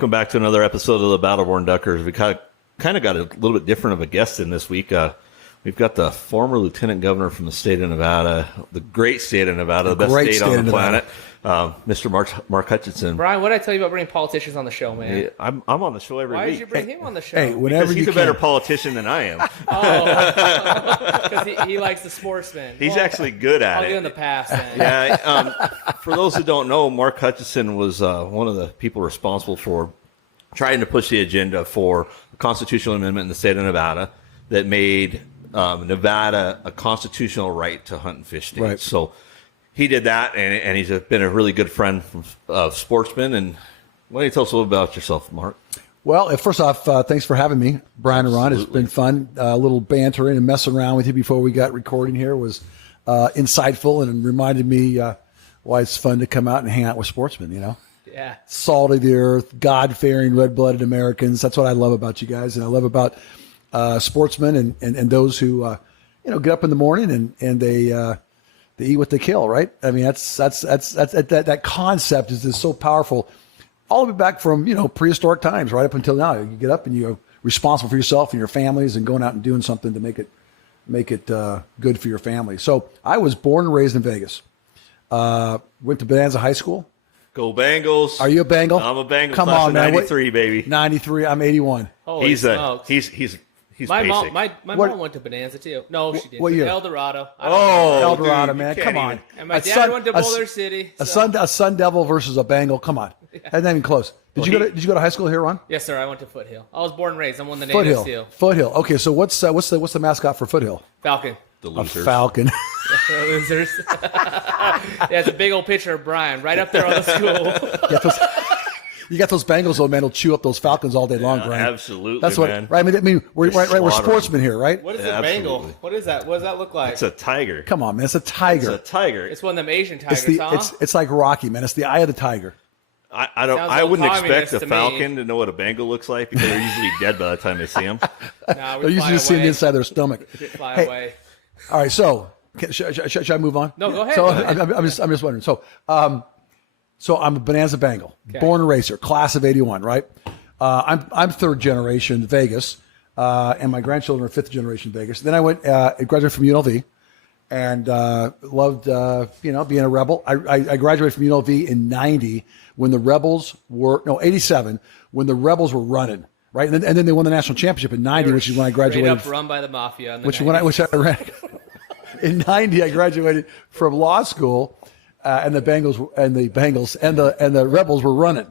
welcome back to another episode of the Battleborn Duckers. We kind of got a little bit different of a guest in this week. We've got the former lieutenant governor from the state of Nevada, the great state of Nevada, the best state on the planet, Mr. Mark Hutchison. Brian, what did I tell you about bringing politicians on the show, man? Hey, I'm on the show every week. Why did you bring him on the show? Hey, whenever because he's a better politician than I am. Oh, because he likes the sportsman. He's actually good at it. I'll get in the past, then. Yeah. For those who don't know, Mark Hutchison was one of the people responsible for trying to push the agenda for a constitutional amendment in the state of Nevada that made Nevada a constitutional right to hunt and fish state. Right. So he did that, and he's been a really good friend of sportsmen. And why don't you tell us a little about yourself, Mark? Well, first off, thanks for having me, Brian and Ron. It's been fun. A little bantering and messing around with you before we got recording here was insightful and reminded me why it's fun to come out and hang out with sportsmen, you know? Yeah. Salt of the earth, God-fearing, red-blooded Americans. That's what I love about you guys, and I love about sportsmen and those who get up in the morning and they eat what they kill, right? I mean, that concept is so powerful. All the way back from prehistoric times, right up until now. You get up and you're responsible for yourself and your families, and going out and doing something to make it good for your family. So I was born and raised in Vegas. Went to Bonanza High School. Go Bengals! Are you a Bengal? I'm a Bengal. Come Class on, of man. 93, baby. 93. I'm 81. Holy smokes. He's my basic. mom went to Bonanza too. No, she didn't. What year? El Dorado. El Dorado, dude, man. Come on. And my dad went to Boulder City. A Sun Devil versus a Bengal. Come on. That's not even close. Did you go to high school here, Ron? Yes, sir. I went to Foothill. I was born and raised. I'm one of the natives too. Foothill. Okay, so what's the mascot for Foothill? Falcon. The losers. A falcon. The losers. Yeah, it's a big old picture of Brian right up there on the school. You got those Bengals, though, man. Will chew up those Falcons all day long, Brian. Absolutely, that's what. Man. Right? I mean, we're sportsmen here, right? What is a Bengal? What is that? What does that look like? It's a tiger. Come on, man. It's a tiger. It's a tiger. It's one of them Asian tigers, It's like Rocky, man. It's the eye of the tiger. I wouldn't expect a falcon to know what a Bengal looks like, because they're usually dead by the time they see them. They're usually just seeing the inside of their stomach. Fly away. All right, so should I move on? No, go ahead. So go ahead. I'm just wondering. So I'm a Bonanza Bengal, born and raised here, class of '81, right? I'm third generation Vegas, and my grandchildren are fifth generation Vegas. Then I went graduated from UNLV, and loved being a rebel. I graduated from UNLV in '90 when the Rebels were '87 when the Rebels were running. Right, and then they won the national championship in '90, which is when I graduated. Straight up run by the mafia. Which I ran in '90. I graduated from law school, and the Bengals and the Rebels were running.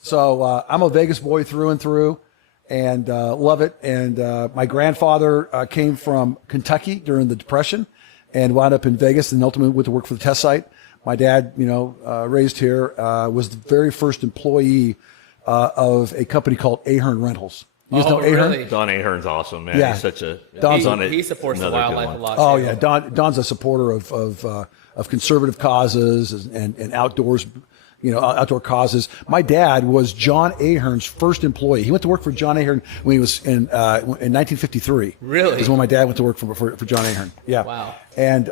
So I'm a Vegas boy through and through, and love it. And my grandfather came from Kentucky during the Depression, and wound up in Vegas, and ultimately went to work for the test site. My dad, raised here, was the very first employee of a company called Ahern Rentals. You guys know Ahern? Really? Don Ahern's awesome, man. Yeah. He's such a he supports the wildlife a lot. Oh too. yeah, Don's a supporter of conservative causes and outdoors, outdoor causes. My dad was John Ahern's first employee. He went to work for John Ahern when he was in 1953. Really? Is when my dad went to work for John Ahern. Yeah. Wow. And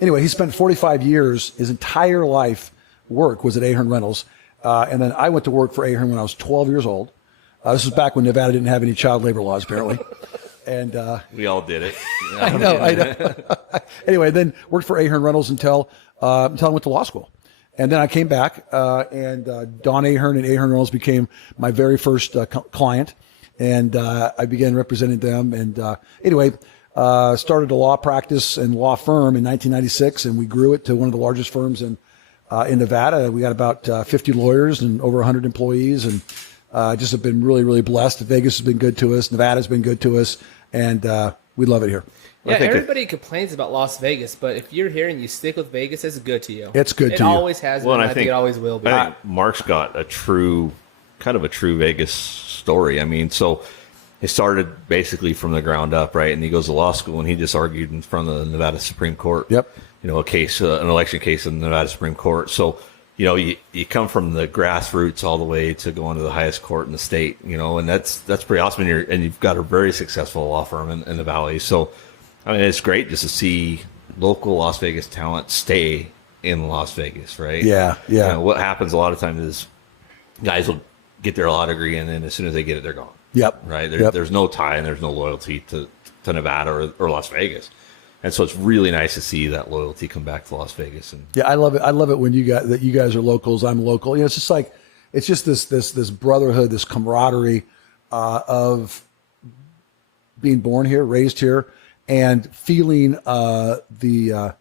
anyway, he spent 45 years. His entire life work was at Ahern Rentals. And then I went to work for Ahern when I was 12 years old. This was back when Nevada didn't have any child labor laws, apparently. And we all did it. I know. Anyway, then worked for Ahern Rentals until I went to law school. And then I came back, and Don Ahern and Ahern Reynolds became my very first client, and I began representing them. And anyway, started a law practice and law firm in 1996, and we grew it to one of the largest firms in Nevada. We got about 50 lawyers and over 100 employees, and just have been really, really blessed. Vegas has been good to us. Nevada's been good to us, and we love it here. Yeah, everybody complains about Las Vegas, but if you're here and you stick with Vegas, it's good to you. It's good to you. It always has been, and I think it always will be. I think Mark's got a true Vegas story. I mean, so he started basically from the ground up, right? And he goes to law school, and he just argued in front of the Nevada Supreme Court. Yep. An election case in the Nevada Supreme Court. So, you come from the grassroots all the way to going to the highest court in the state, and that's pretty awesome. And you've got a very successful law firm in the Valley. So, I mean, it's great just to see local Las Vegas talent stay in Las Vegas, right? Yeah, yeah. What happens a lot of times is guys will get their law degree, and then as soon as they get it, they're gone. Yep. Right. Yep. There's no tie and there's no loyalty to Nevada or Las Vegas. And so it's really nice to see that loyalty come back to Las Vegas. And Yeah, I love it. I love it when you guys are locals. I'm local. You know, it's just like, it's just this brotherhood, this camaraderie of being born here, raised here, and feeling the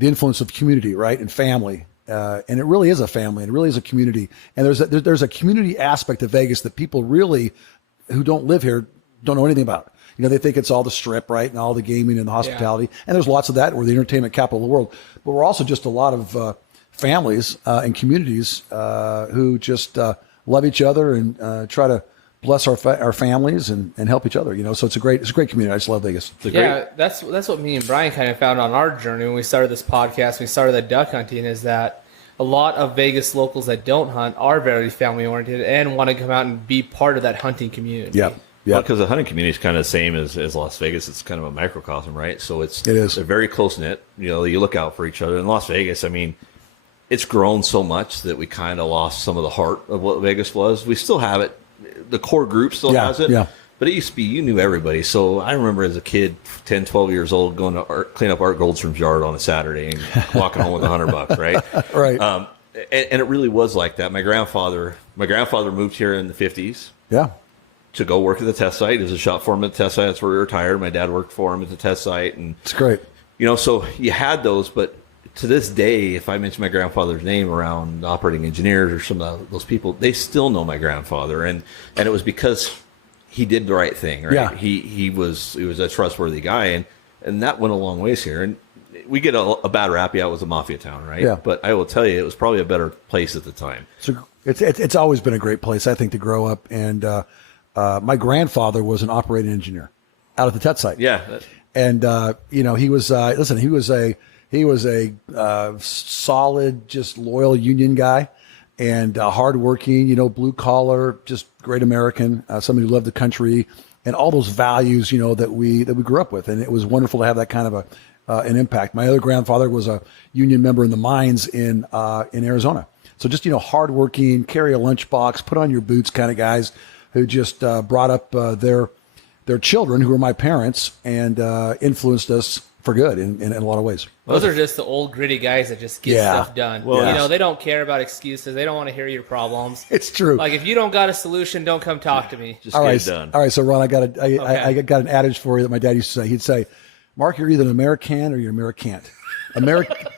influence of community, right, and family. And it really is a family, and it really is a community. And there's a community aspect of Vegas that people really, who don't live here, don't know anything about. You know, they think it's all the strip, right, and all the gaming and the hospitality. Yeah. And there's lots of that. We're the entertainment capital of the world. But we're also just a lot of families and communities who just love each other and try to bless our families and help each other. You know, so it's a great community. I just love Vegas. That's what me and Brian kind of found on our journey when we started this podcast. We started the duck hunting. Is that a lot of Vegas locals that don't hunt are very family oriented and want to come out and be part of that hunting community. Yeah. Yeah, because the hunting community is kind of the same as Las Vegas. It's kind of a microcosm, right? So it is. They're very close knit. You know, you look out for each other. In Las Vegas, I mean, it's grown so much that we kind of lost some of the heart of what Vegas was. We still have it. The core group still has it. Yeah. But it used to be, you knew everybody. So I remember as a kid, 10, 12 years old, going to clean up Art Goldstrom's yard on a Saturday and walking home with $100, right? Right. And it really was like that. My grandfather moved here in the 50s. Yeah. To go work at the test site. He was a shop foreman at the test site. That's where he retired. My dad worked for him at the test site. And it's great. You know, so you had those, but to this day, if I mention my grandfather's name around operating engineers or some of those people, they still know my grandfather. And it was because he did the right thing, right? Yeah. He was a trustworthy guy, and that went a long ways here. And we get a bad rap, it was a mafia town, right? Yeah. But I will tell you, it was probably a better place at the time. So it's always been a great place, I think, to grow up. And my grandfather was an operating engineer out at the test site. Yeah. And, you know, he was a solid, just loyal union guy and hardworking, you know, blue collar, just great American, somebody who loved the country and all those values, you know, that we grew up with. And it was wonderful to have that kind of an impact. My other grandfather was a union member in the mines in Arizona. So just, you know, hardworking, carry a lunchbox, put on your boots kind of guys who just brought up their children, who were my parents, and influenced us for good in a lot of ways. Those are just the old gritty guys that just get stuff done. Well, you know, they don't care about excuses. They don't want to hear your problems. It's true. Like, if you don't got a solution, don't come talk to me. Just get it done. All right, so Ron, I got an adage for you that my dad used to say. He'd say, Mark, you're either an American or you're an Americant.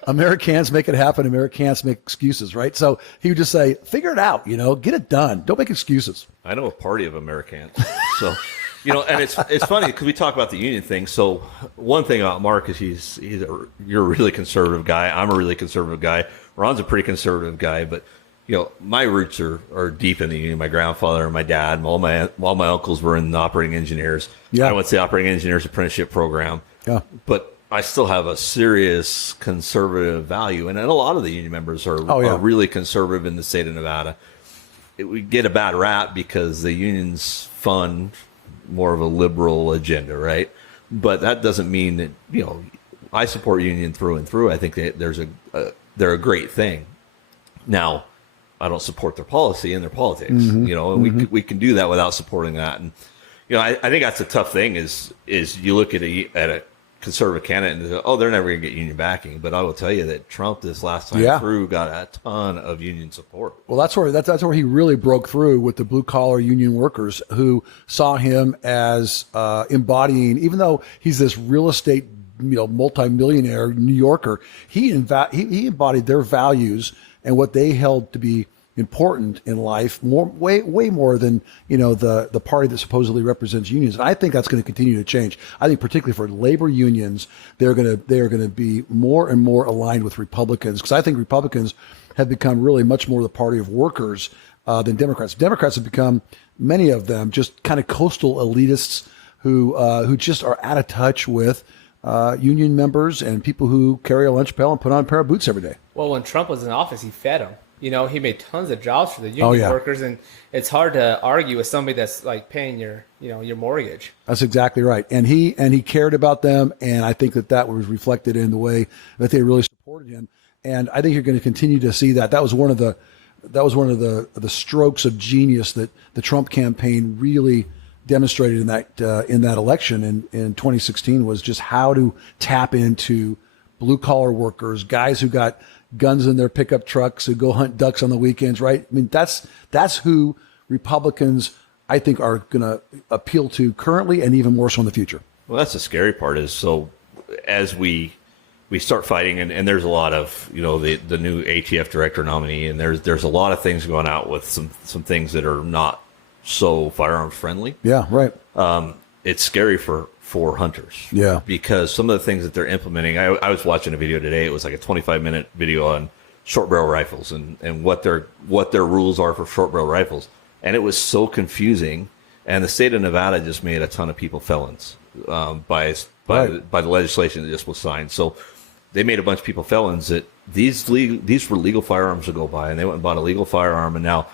Americans make it happen. Americans make excuses, right? So he would just say, figure it out, you know, get it done. Don't make excuses. I know a party of Americans. So, you know, and it's funny because we talk about the union thing. So one thing about Mark is you're a really conservative guy. I'm a really conservative guy. Ron's a pretty conservative guy, but you know, my roots are deep in the union. My grandfather and my dad, and all my uncles were in the operating engineers. Yeah. I went to the operating engineers apprenticeship program. Yeah. But I still have a serious conservative value, and a lot of the union members are really conservative in the state of Nevada. We get a bad rap because the unions fund more of a liberal agenda, right? But that doesn't mean that, you know, I support union through and through. I think they're a great thing. Now, I don't support their policy and their politics, you know, and we can do that without supporting that. And you know, I think that's a tough thing. Is you look at a conservative candidate and say, they're never going to get union backing. But I will tell you that Trump this last time through got a ton of union support. Well, that's where he really broke through with the blue collar union workers who saw him as embodying, even though he's this real estate, you know, multimillionaire New Yorker, he embodied their values and what they held to be important in life, way more than, you know, the party that supposedly represents unions. And I think that's going to continue to change. I think particularly for labor unions, they are going to be more and more aligned with Republicans, because I think Republicans have become really much more the party of workers than Democrats. Democrats have become, many of them, just kind of coastal elitists who just are out of touch with union members and people who carry a lunch pail and put on a pair of boots every day. Well, when Trump was in office, he fed them. You know, he made tons of jobs for the union workers, and it's hard to argue with somebody that's like paying your mortgage. That's exactly right. And he cared about them, and I think that was reflected in the way that they really supported him. And I think you're going to continue to see that. That was one of the that was one of the strokes of genius that the Trump campaign really demonstrated in that election in 2016, was just how to tap into blue collar workers, guys who got guns in their pickup trucks, who go hunt ducks on the weekends, right? I mean, that's who Republicans, I think, are going to appeal to currently and even more so in the future. Well, that's the scary part, is so as we start fighting, and there's a lot of, the new ATF director nominee, and there's a lot of things going out with some things that are not so firearms friendly. Yeah, right. It's scary for hunters. Yeah. Because some of the things that they're implementing, I was watching a video today. It was like a 25-minute video on short barrel rifles and what their rules are for short barrel rifles. And it was so confusing. And the state of Nevada just made a ton of people felons by the legislation that just was signed. So they made a bunch of people felons that these were legal firearms to go buy, and they went and bought a legal firearm. And now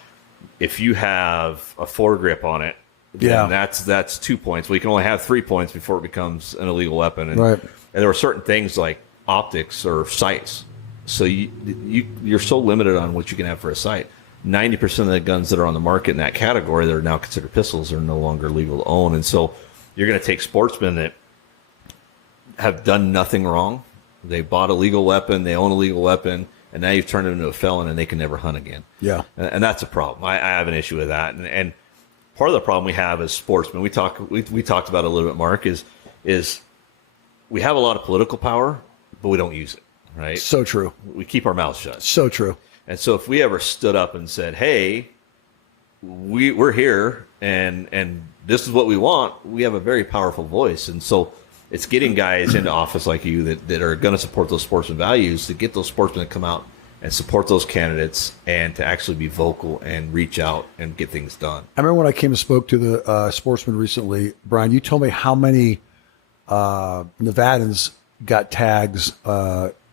if you have a foregrip on it, then that's 2 points. Well, you can only have 3 points before it becomes an illegal weapon. And, right. And there were certain things like optics or sights. So you're so limited on what you can have for a sight. 90% of the guns that are on the market in that category that are now considered pistols are no longer legal to own. And so you're going to take sportsmen that have done nothing wrong. They bought a legal weapon, they own a legal weapon, and now you've turned them into a felon and they can never hunt again. Yeah. And that's a problem. I have an issue with that. And part of the problem we have as sportsmen, we talked about it a little bit, Mark, is we have a lot of political power, but we don't use it, right? So true. We keep our mouths shut. So true. And so if we ever stood up and said, hey, we're here and this is what we want, we have a very powerful voice. And so it's getting guys into office like you that are going to support those sportsman values, to get those sportsmen to come out and support those candidates and to actually be vocal and reach out and get things done. I remember when I came and spoke to the sportsmen recently, Brian, you told me how many Nevadans got tags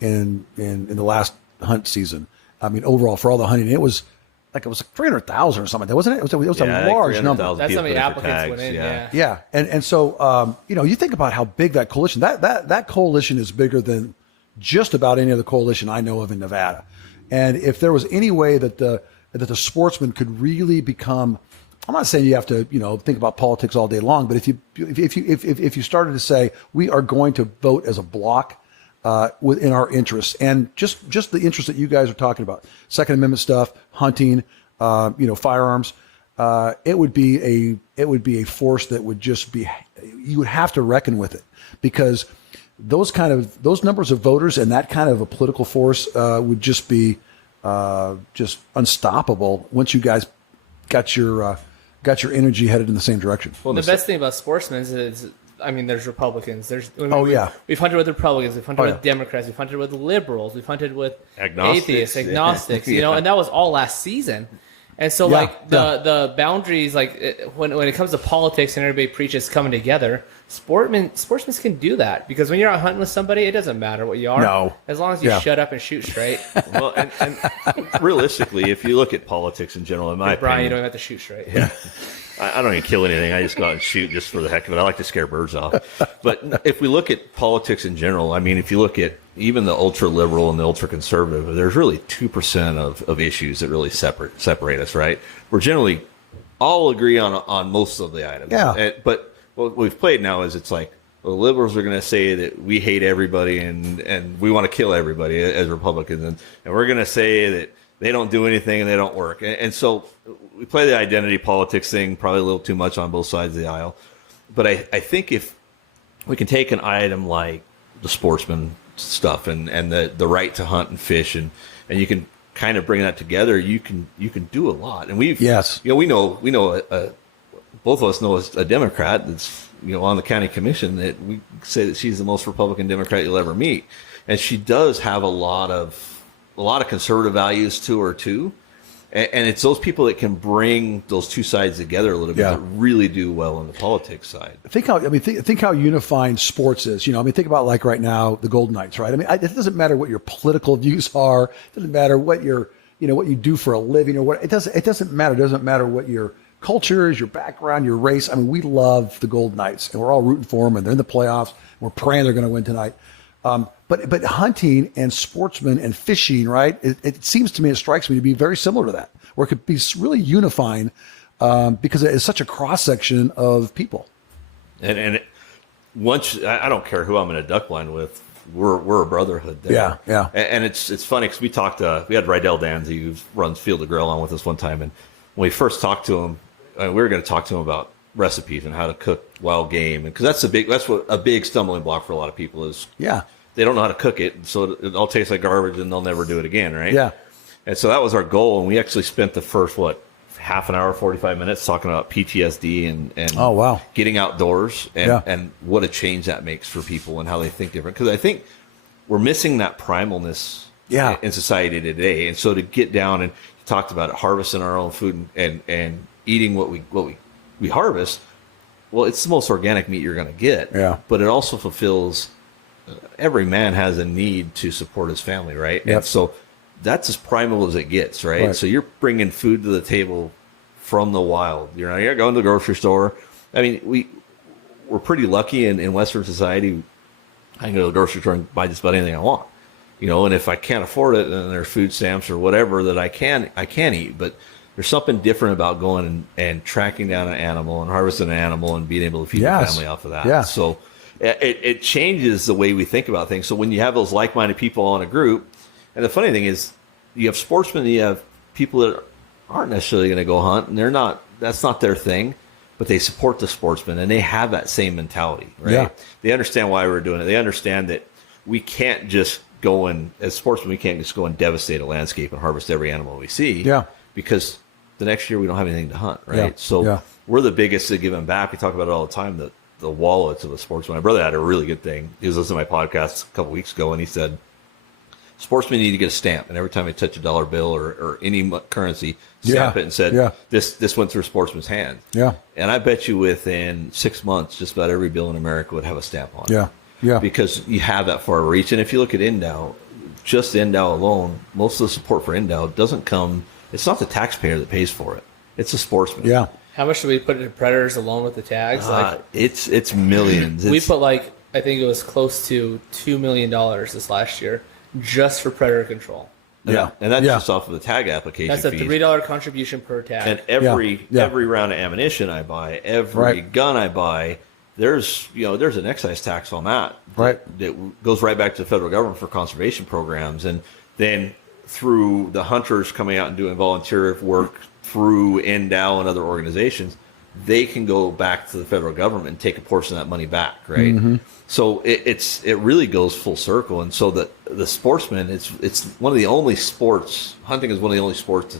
in the last hunt season. I mean, overall for all the hunting, it was 300,000 or something, wasn't it? It was a large number. That's how many applicants went in. Yeah. And so you think about how big that coalition. That coalition is bigger than just about any other coalition I know of in Nevada. And if there was any way that the sportsmen could really become, I'm not saying you have to think about politics all day long, but if you started to say we are going to vote as a block within our interests, and just the interests that you guys are talking about, Second Amendment stuff, hunting, firearms, it would be a force that would just be, you would have to reckon with it, because those numbers of voters and that kind of a political force would just be just unstoppable once you guys got your energy headed in the same direction. Well, the best thing about sportsmen is, there's Republicans. We've hunted with Republicans. We've hunted with Democrats. We've hunted with liberals. We've hunted with atheists, agnostics. And that was all last season. And so, the boundaries, when it comes to politics and everybody preaches coming together, sportsmen can do that, because when you're out hunting with somebody, it doesn't matter what you are. No. As long as you shut up and shoot straight. Well, and realistically, if you look at politics in general, in my opinion, Brian, you don't have to shoot straight. Yeah. I don't even kill anything. I just go out and shoot just for the heck of it. I like to scare birds off. But if we look at politics in general, if you look at even the ultra-liberal and the ultra-conservative, there's really 2% of issues that really separate us, right? We're generally all agree on most of the items. Yeah. But what we've played now is it's like, well, the liberals are going to say that we hate everybody and we want to kill everybody as Republicans. And we're going to say that they don't do anything and they don't work. And so we play the identity politics thing probably a little too much on both sides of the aisle. But I think if we can take an item like the sportsman stuff and the right to hunt and fish and you can kind of bring that together, you can do a lot. And we know both of us know a Democrat that's on the county commission that we say that she's the most Republican Democrat you'll ever meet, and she does have a lot of conservative values to her too. And it's those people that can bring those two sides together a little bit that really do well on the politics side. Think how unifying sports is. Think about like right now the Golden Knights, right? It doesn't matter what your political views are. It doesn't matter what what you do for a living or what. It doesn't matter. It doesn't matter what your culture is, your background, your race. We love the Golden Knights, and we're all rooting for them, and they're in the playoffs. We're praying they're going to win tonight. But hunting and sportsmen and fishing, right? It seems to me, it strikes me to be very similar to that, where it could be really unifying because it's such a cross section of people. And once I don't care who I'm in a duck blind with, we're a brotherhood there. Yeah. And it's funny because we had Rydell Danzy, who runs Field to Grill, on with us one time, and when we first talked to him, we were going to talk to him about recipes and how to cook wild game, and because that's what a big stumbling block for a lot of people is. Yeah. They don't know how to cook it, so it all tastes like garbage, and they'll never do it again, right? Yeah. And so that was our goal, and we actually spent the first, half an hour, 45 minutes talking about PTSD and oh, wow, getting outdoors and what a change that makes for people and how they think different. Because I think we're missing that primalness in society today. And so to get down, and you talked about it, harvesting our own food and eating what we harvest, well, it's the most organic meat you're going to get. Yeah. But it also fulfills every man has a need to support his family, right? Yep. And so that's as primal as it gets, right? So you're bringing food to the table from the wild. You're going to the grocery store. I mean, we're pretty lucky in Western society. I can go to the grocery store and buy just about anything I want, and if I can't afford it, then there's food stamps or whatever that I can eat. But there's something different about going and tracking down an animal and harvesting an animal and being able to feed your family off of that. Yeah. So it changes the way we think about things. So when you have those like-minded people in a group, and the funny thing is, you have sportsmen, you have people that aren't necessarily going to go hunt, and that's not their thing, but they support the sportsmen, and they have that same mentality, right? Yeah. They understand why we're doing it. They understand that we can't just go as sportsmen, we can't just go and devastate a landscape and harvest every animal we see. Yeah. Because the next year we don't have anything to hunt, right? Yeah. So we're the biggest at giving back. We talk about it all the time, the wallets of the sportsman. My brother had a really good thing. He was listening to my podcast a couple weeks ago, and he said, sportsmen need to get a stamp, and every time they touch a dollar bill or any currency, stamp it and said, this went through a sportsman's hand. Yeah. And I bet you within 6 months, just about every bill in America would have a stamp on it. Yeah. Yeah. Because you have that far reach. And if you look at Endow, just Endow alone, most of the support for Endow doesn't come, it's not the taxpayer that pays for it. It's the sportsman. Yeah. How much should we put into Predators alone with the tags? It's millions. We put I think it was close to $2 million this last year just for predator control. Yeah. And that's just off of the tag application fees. That's a fees. $3 contribution per tag. And every round of ammunition I buy, every gun I buy, there's an excise tax on that. That goes right back to the federal government for conservation programs. And then through the hunters coming out and doing volunteer work through Endow and other organizations, they can go back to the federal government and take a portion of that money back, right? Mm-hmm. So it really goes full circle. And so the sportsman, it's one of the only sports, hunting is one of the only sports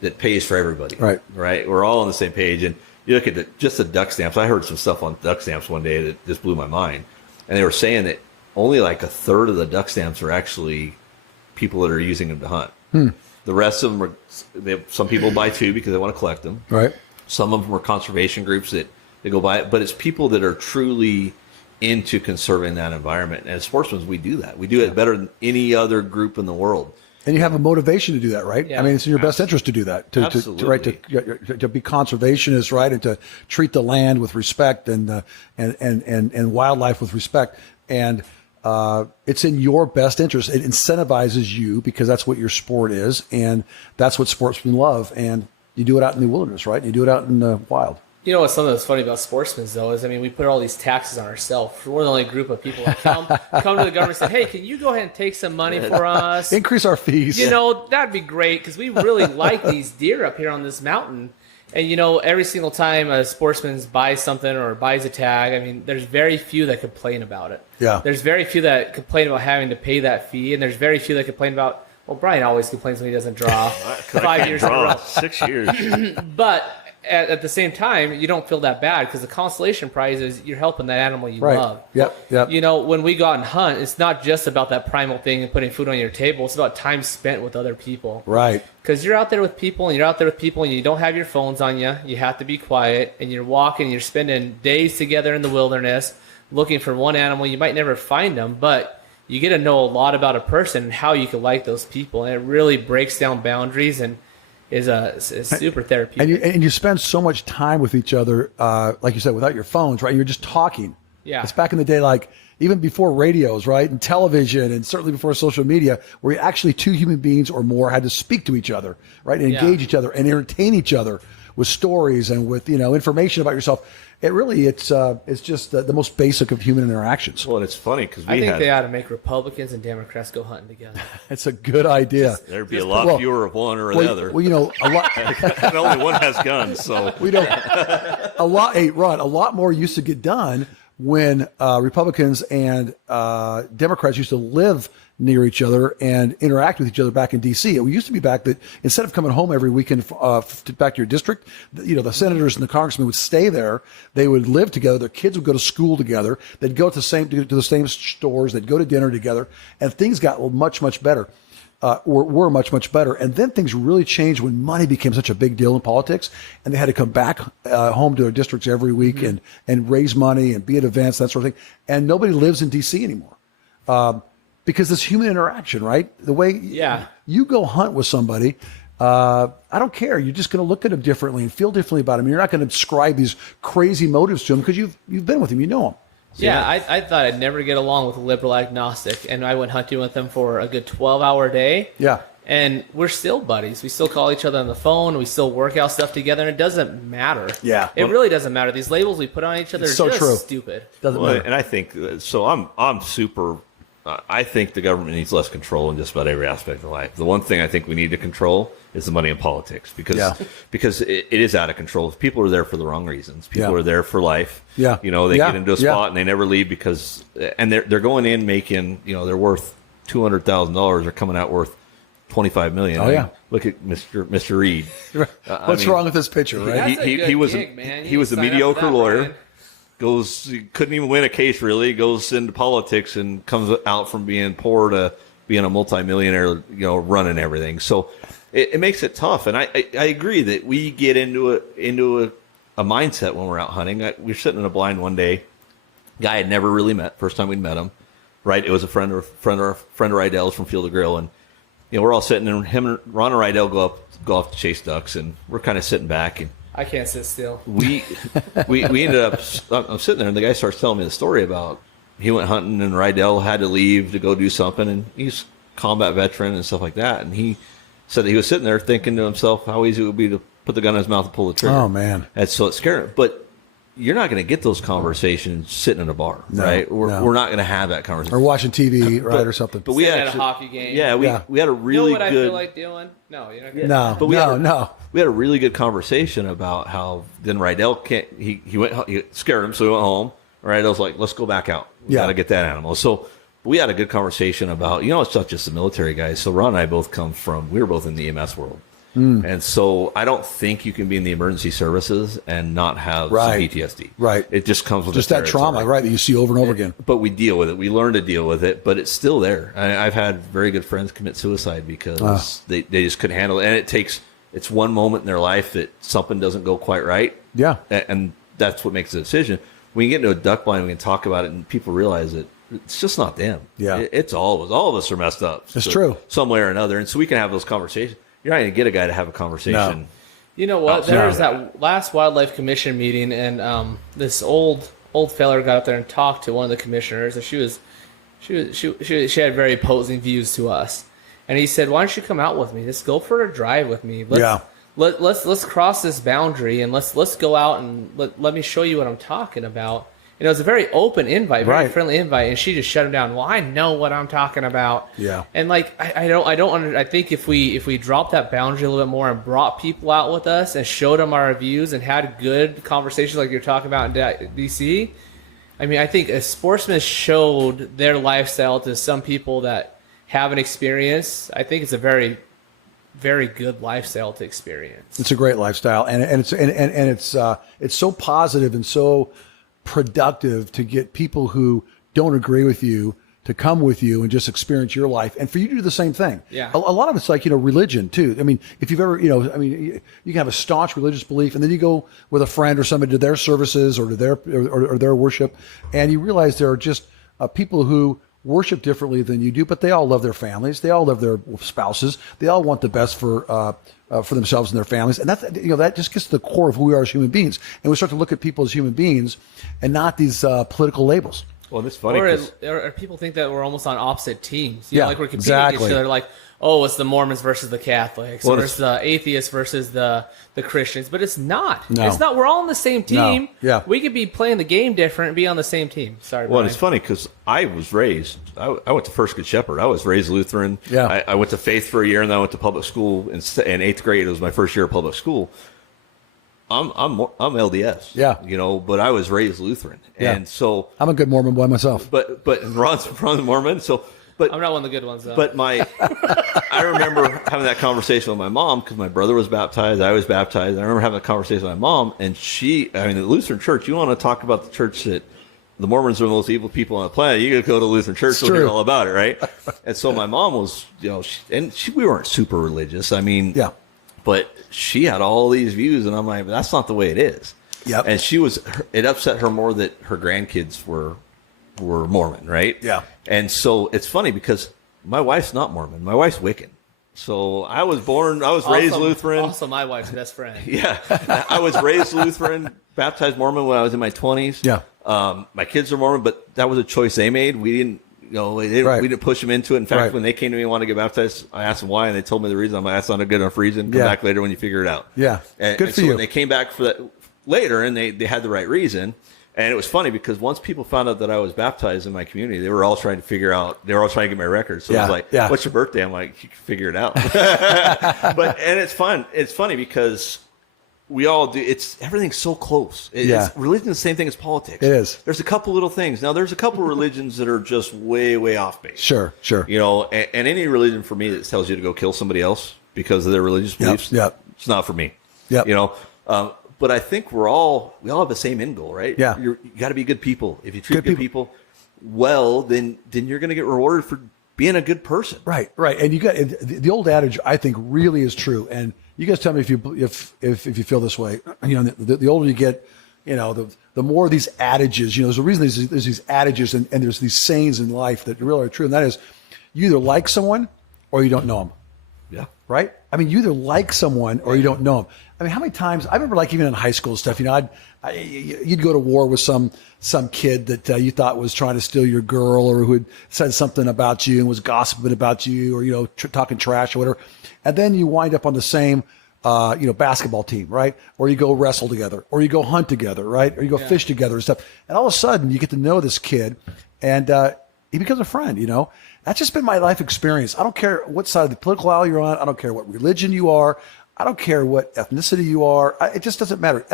that pays for everybody. Right? We're all on the same page. And you look at just the duck stamps. I heard some stuff on duck stamps one day that just blew my mind. And they were saying that only like a third of the duck stamps are actually people that are using them to hunt. The rest of them some people buy two because they want to collect them. Right. Some of them are conservation groups that they go buy it, but it's people that are truly into conserving that environment. And as sportsmen, we do that. We do it better than any other group in the world. And you have a motivation to do that, right? Yeah. I mean, it's in your best interest to do that. To be conservationist, right, and to treat the land with respect and wildlife with respect. And it's in your best interest. It incentivizes you because that's what your sport is, and that's what sportsmen love. And you do it out in the wilderness, right? You do it out in the wild. You know what's something that's funny about sportsmen, though, is, we put all these taxes on ourselves. We're the only group of people that come to the government and say, hey, can you go ahead and take some money for us? Increase our fees. That'd be great, because we really like these deer up here on this mountain. And, every single time a sportsman buys something or buys a tag, there's very few that complain about it. Yeah. There's very few that complain about having to pay that fee, and there's very few that complain about, well, Brian always complains when he doesn't draw 5 years in a row. 6 years. But at the same time, you don't feel that bad because the consolation prize is you're helping that animal you love. Yep. When we go out and hunt, it's not just about that primal thing and putting food on your table. It's about time spent with other people. Right. Because you're out there with people and you don't have your phones on you. You have to be quiet, and you're walking, you're spending days together in the wilderness looking for one animal. You might never find them, but you get to know a lot about a person and how you can like those people. And it really breaks down boundaries and is super therapeutic. And you spend so much time with each other, like you said, without your phones, right? You're just talking. Yeah. It's back in the day, like even before radios, right? And television, and certainly before social media, where actually two human beings or more had to speak to each other, right? And engage each other and entertain each other with stories and with, information about yourself. It's just the most basic of human interactions. Well, and it's funny because I think they ought to make Republicans and Democrats go hunting together. It's a good idea. There'd be a lot fewer of one or the other. Well, a lot. And only one has guns, so a lot. Hey, Ron, a lot more used to get done when Republicans and Democrats used to live near each other and interact with each other back in D.C. It used to be back that instead of coming home every weekend back to your district, the senators and the congressmen would stay there. They would live together. Their kids would go to school together. They'd go to the same stores. They'd go to dinner together, and things got much, much better. Were much, much better. And then things really changed when money became such a big deal in politics, and they had to come back home to their districts every week and raise money and be at events, that sort of thing. And nobody lives in D.C. anymore because this human interaction, right? The way you go hunt with somebody, I don't care. You're just going to look at them differently and feel differently about them. You're not going to ascribe these crazy motives to them because you've been with them, you know them. Yeah, I thought I'd never get along with a liberal agnostic, and I went hunting with them for a good 12-hour day. Yeah. And we're still buddies. We still call each other on the phone. We still work out stuff together, and it doesn't matter. Yeah. It really doesn't matter. These labels we put on each other are so just true. stupid. Doesn't matter. And I think so. I'm super. I think the government needs less control in just about every aspect of life. The one thing I think we need to control is the money in politics because it is out of control. People are there for the wrong reasons. People are there for life. Yeah. They get into a spot and they never leave because they're going in making they're worth $200,000. They're coming out worth $25 million. Oh yeah. Look at Mr. Reed. What's wrong with this picture, right? He was a mediocre lawyer. Couldn't even win a case really. Goes into politics and comes out from being poor to being a multimillionaire, running everything. So it makes it tough. And I agree that we get into a mindset when we're out hunting. We were sitting in a blind one day. Guy I'd never really met. First time we'd met him. Right. It was a friend of Rydell's from Field of Grill. And, we're all sitting and him and Ron and Rydell go off to chase ducks. And we're kind of sitting back and, I can't sit still. We ended up. I'm sitting there, and the guy starts telling me the story about he went hunting, and Rydell had to leave to go do something, and he's a combat veteran and stuff like that. And he said that he was sitting there thinking to himself how easy it would be to put the gun in his mouth and pull the trigger. Oh man! And so it's scary. But you're not going to get those conversations sitting in a bar, right? We're not going to have that conversation. Or watching TV, right, or something. But we had a hockey game. Yeah, we had a really good. I feel like doing? No, you're not gonna No, but no. We had a really good conversation about how then Rydell he scared him, so he went home. Rydell's like, let's go back out. We got to get that animal. So we had a good conversation about, it's not just the military guys. So Ron and I both we were both in the EMS world. And so I don't think you can be in the emergency services and not have some PTSD. Right. It just comes with just that trauma, right, that you see over and over again. But we deal with it. We learn to deal with it, but it's still there. I've had very good friends commit suicide because they just couldn't handle it. And it's one moment in their life that something doesn't go quite right. Yeah. And that's what makes the decision. When you get into a duck blind, we can talk about it and people realize that it's just not them. Yeah. It's all of us. All of us are messed up. It's true. Some way or another. And so we can have those conversations. You're not going to get a guy to have a conversation. No. You know what? There was that last Wildlife Commission meeting, and this old feller got up there and talked to one of the commissioners, and she had very opposing views to us. And he said, "Why don't you come out with me? Just go for a drive with me. Let's cross this boundary and let's go out and let me show you what I'm talking about." And it was a very open invite, very friendly invite, and she just shut him down. Well, I know what I'm talking about. Yeah. And I think if we dropped that boundary a little bit more and brought people out with us and showed them our views and had good conversations like you're talking about in DC, I mean, I think a sportsman showed their lifestyle to some people that haven't experienced. I think it's a very, very good lifestyle to experience. It's a great lifestyle, and it's so positive and so productive to get people who don't agree with you to come with you and just experience your life, and for you to do the same thing. Yeah. A lot of it's like, religion too. I mean, if you've ever, you can have a staunch religious belief, and then you go with a friend or somebody to their services or to their or their worship, and you realize there are just people who worship differently than you do, but they all love their families. They all love their spouses. They all want the best for themselves and their families. And that just gets to the core of who we are as human beings. And we start to look at people as human beings and not these political labels. Well, it's funny. Or people think that we're almost on opposite teams. You know, like we're competing exactly. each other. Like, oh, it's the Mormons versus the Catholics, or it's the atheists versus the Christians. But it's not. No. It's not. We're all on the same team. No. Yeah. We could be playing the game different and be on the same team. Sorry, Well, Brian. it's funny because I was raised, I went to First Good Shepherd. I was raised Lutheran. Yeah. I went to Faith for a year, and then I went to public school in 8th grade. It was my first year of public school. I'm LDS. Yeah. You know, but I was raised Lutheran. Yeah. And so. I'm a good Mormon boy myself. But Ron's Mormon. So. But, I'm not one of the good ones, though. But I remember having that conversation with my mom because my brother was baptized. I was baptized. I remember having a conversation with my mom, and the Lutheran church, you want to talk about the church that the Mormons are the most evil people on the planet, you got to go to Lutheran church to hear all about it, right? And so my mom was, we weren't super religious. I mean, yeah. But she had all these views, and I'm like, that's not the way it is. Yep. And it upset her more that her grandkids were Mormon, right? Yeah. And so it's funny because my wife's not Mormon. My wife's Wiccan. So I was raised Lutheran. Also my wife's best friend. Yeah. I was raised Lutheran, baptized Mormon when I was in my 20s. Yeah. My kids are Mormon, but that was a choice they made. We didn't, we didn't push them into it. In fact, when they came to me and wanted to get baptized, I asked them why, and they told me the reason. I'm like, that's not a good enough reason. Come back later when you figure it out. Yeah. Good for you. When they came back for that later, and they had the right reason. And it was funny because once people found out that I was baptized in my community, they were all trying to figure out, they were all trying to get my records. So it was like, what's your birthday? I'm like, you can figure it out. And it's fun. It's funny because we all do. Everything's so close. Religion's the same thing as politics. It is. There's a couple little things. Now, there's a couple religions that are just way, way off base. Sure. And any religion for me that tells you to go kill somebody else because of their religious beliefs, it's not for me. But I think we all have the same end goal, right? Yeah. You got to be good people. If you treat good people well, then you're going to get rewarded for being a good person. Right. And you got the old adage, I think, really is true. And you guys tell me if you feel this way. The older you get, the more of these adages. There's a reason there's these adages and there's these sayings in life that really are true. And that is, you either like someone or you don't know them. Yeah. Right? I mean, you either like someone or you don't know them. I mean, how many times, I remember even in high school stuff, you'd go to war with some kid that you thought was trying to steal your girl or who had said something about you and was gossiping about you or, talking trash or whatever. And then you wind up on the same, basketball team, right? Or you go wrestle together or you go hunt together, right? Or you go fish together and stuff. And all of a sudden you get to know this kid and he becomes a friend, That's just been my life experience. I don't care what side of the political aisle you're on. I don't care what religion you are. I don't care what ethnicity you are. It just doesn't matter.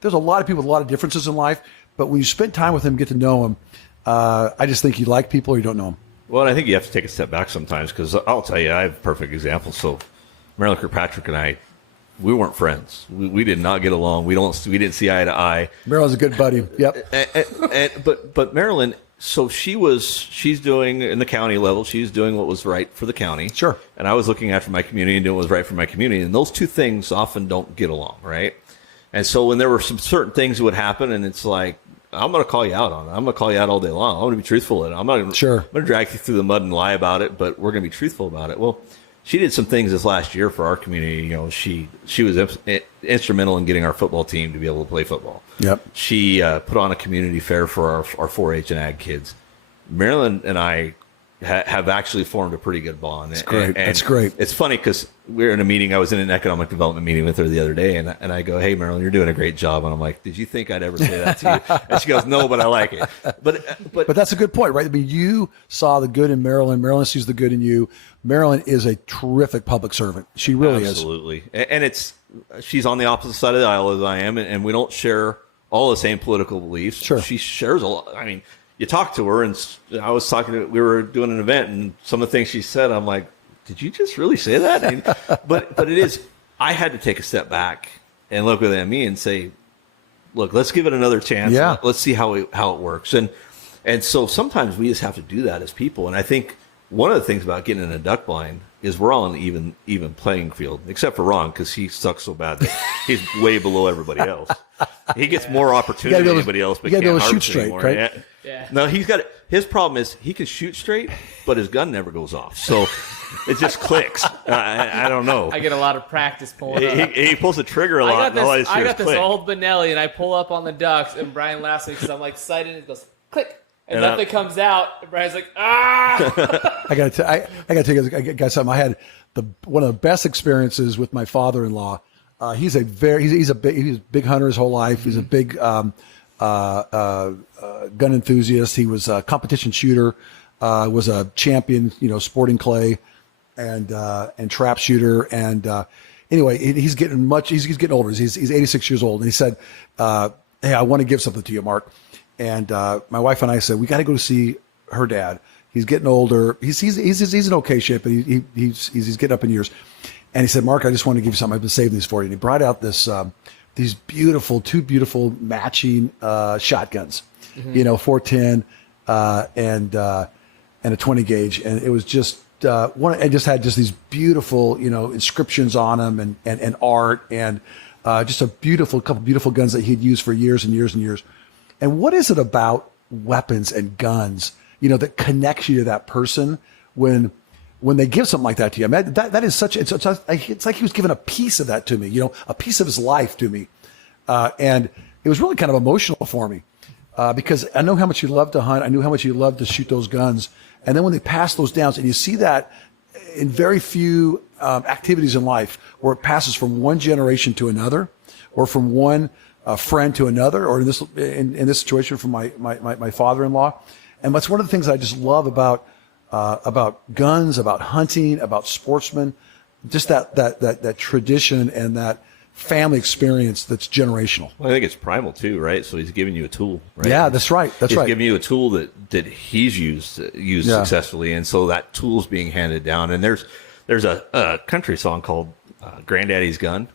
There's a lot of people with a lot of differences in life, but when you spend time with them, get to know them, I just think you like people or you don't know them. Well, and I think you have to take a step back sometimes because I'll tell you, I have a perfect example. So Marilyn Kirkpatrick and I, we weren't friends. We did not get along. We didn't see eye to eye. Marilyn's a good buddy. Yep. But Marilyn, so she's doing in the county level, she's doing what was right for the county. Sure. And I was looking after my community and doing what was right for my community. And those two things often don't get along, right? And so when there were some certain things that would happen, and it's like, I'm going to call you out on it. I'm going to call you out all day long. I'm going to be truthful in it. I'm going to drag you through the mud and lie about it, but we're going to be truthful about it. Well, she did some things this last year for our community. She was instrumental in getting our football team to be able to play football. Yep. She put on a community fair for our 4-H and ag kids. Marilyn and I have actually formed a pretty good bond. That's great. That's great. It's funny because we were in a meeting. I was in an economic development meeting with her the other day, and I go, "Hey, Marilyn, you're doing a great job." And I'm like, "Did you think I'd ever say that to you?" And she goes, "No, but I like it." But that's a good point, right? I mean, you saw the good in Marilyn. Marilyn sees the good in you. Marilyn is a terrific public servant. She really is. Absolutely. And she's on the opposite side of the aisle as I am, and we don't share all the same political beliefs. Sure. She shares a lot. I mean, you talk to her, and we were doing an event, and some of the things she said, I'm like, did you just really say that? I mean, but it is, I had to take a step back and look at me and say, look, let's give it another chance. Yeah. Let's see how it works. And so sometimes we just have to do that as people. And I think one of the things about getting in a duck blind is we're all on the even playing field, except for Ron, because he sucks so bad that he's way below everybody else. He gets more opportunity than anybody else, but you gotta be can't able to shoot harvest straight, anymore. right? Yeah. No, he's got it. his problem is he can shoot straight, but his gun never goes off. So it just clicks. I don't know. I get a lot of practice pulling up. He pulls the trigger a lot. I got this old Benelli, and I pull up on the ducks, and Brian laughs because I'm like sighted, and it goes click, and nothing comes out. And Brian's like, ah. I got to tell you guys something. I had one of the best experiences with my father-in-law. He's a big hunter his whole life. He's a big gun enthusiast. He was a competition shooter, was a champion, sporting clay and trap shooter. And anyway, he's getting older. He's 86 years old. And he said, hey, I want to give something to you, Mark. And my wife and I said, we got to go to see her dad. He's getting older. He's in okay shape, but he's getting up in years. And he said, Mark, I just want to give you something. I've been saving these for you. And he brought out these two beautiful matching shotguns, 410 and a 20 gauge. And it was just it just had just these beautiful, inscriptions on them and art and just a couple beautiful guns that he'd used for years and years and years. And what is it about weapons and guns, that connects you to that person when they give something like that to you? I mean, that is it's like he was giving a piece of that to me, a piece of his life to me. And it was really kind of emotional for me because I know how much you love to hunt. I knew how much you love to shoot those guns. And then when they pass those down, and you see that in very few activities in life where it passes from one generation to another or from one friend to another, or in this situation from my father-in-law. And that's one of the things I just love about guns, about hunting, about sportsmen, just that tradition and that family experience that's generational. Well, I think it's primal too, right? So he's giving you a tool, right? Yeah, that's right. He's giving you a tool that he's used successfully, and so that tool's being handed down. And there's a country song called "Granddaddy's Gun,"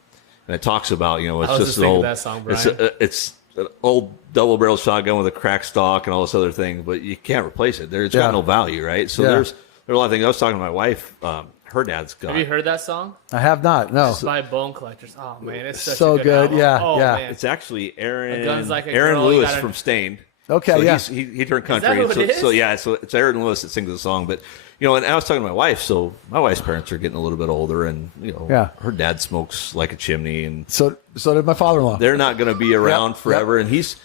and it talks about it's just an old that song, Brian. It's an old double-barrel shotgun with a cracked stock and all this other thing, but you can't replace it. It's got no value, right? So there's a lot of things. I was talking to my wife. Her dad's gun. Have you heard that song? I have not. No. It's by Bone Collectors. Oh man, it's such so a good album. Yeah, yeah. Man. It's actually Aaron girl, Lewis from Stained. Okay, so yeah. He turned country. Is that who it is? So it's Aaron Lewis that sings the song. But and I was talking to my wife. So my wife's parents are getting a little bit older, and her dad smokes like a chimney, and so did my father-in-law. They're not going to be around forever. And he's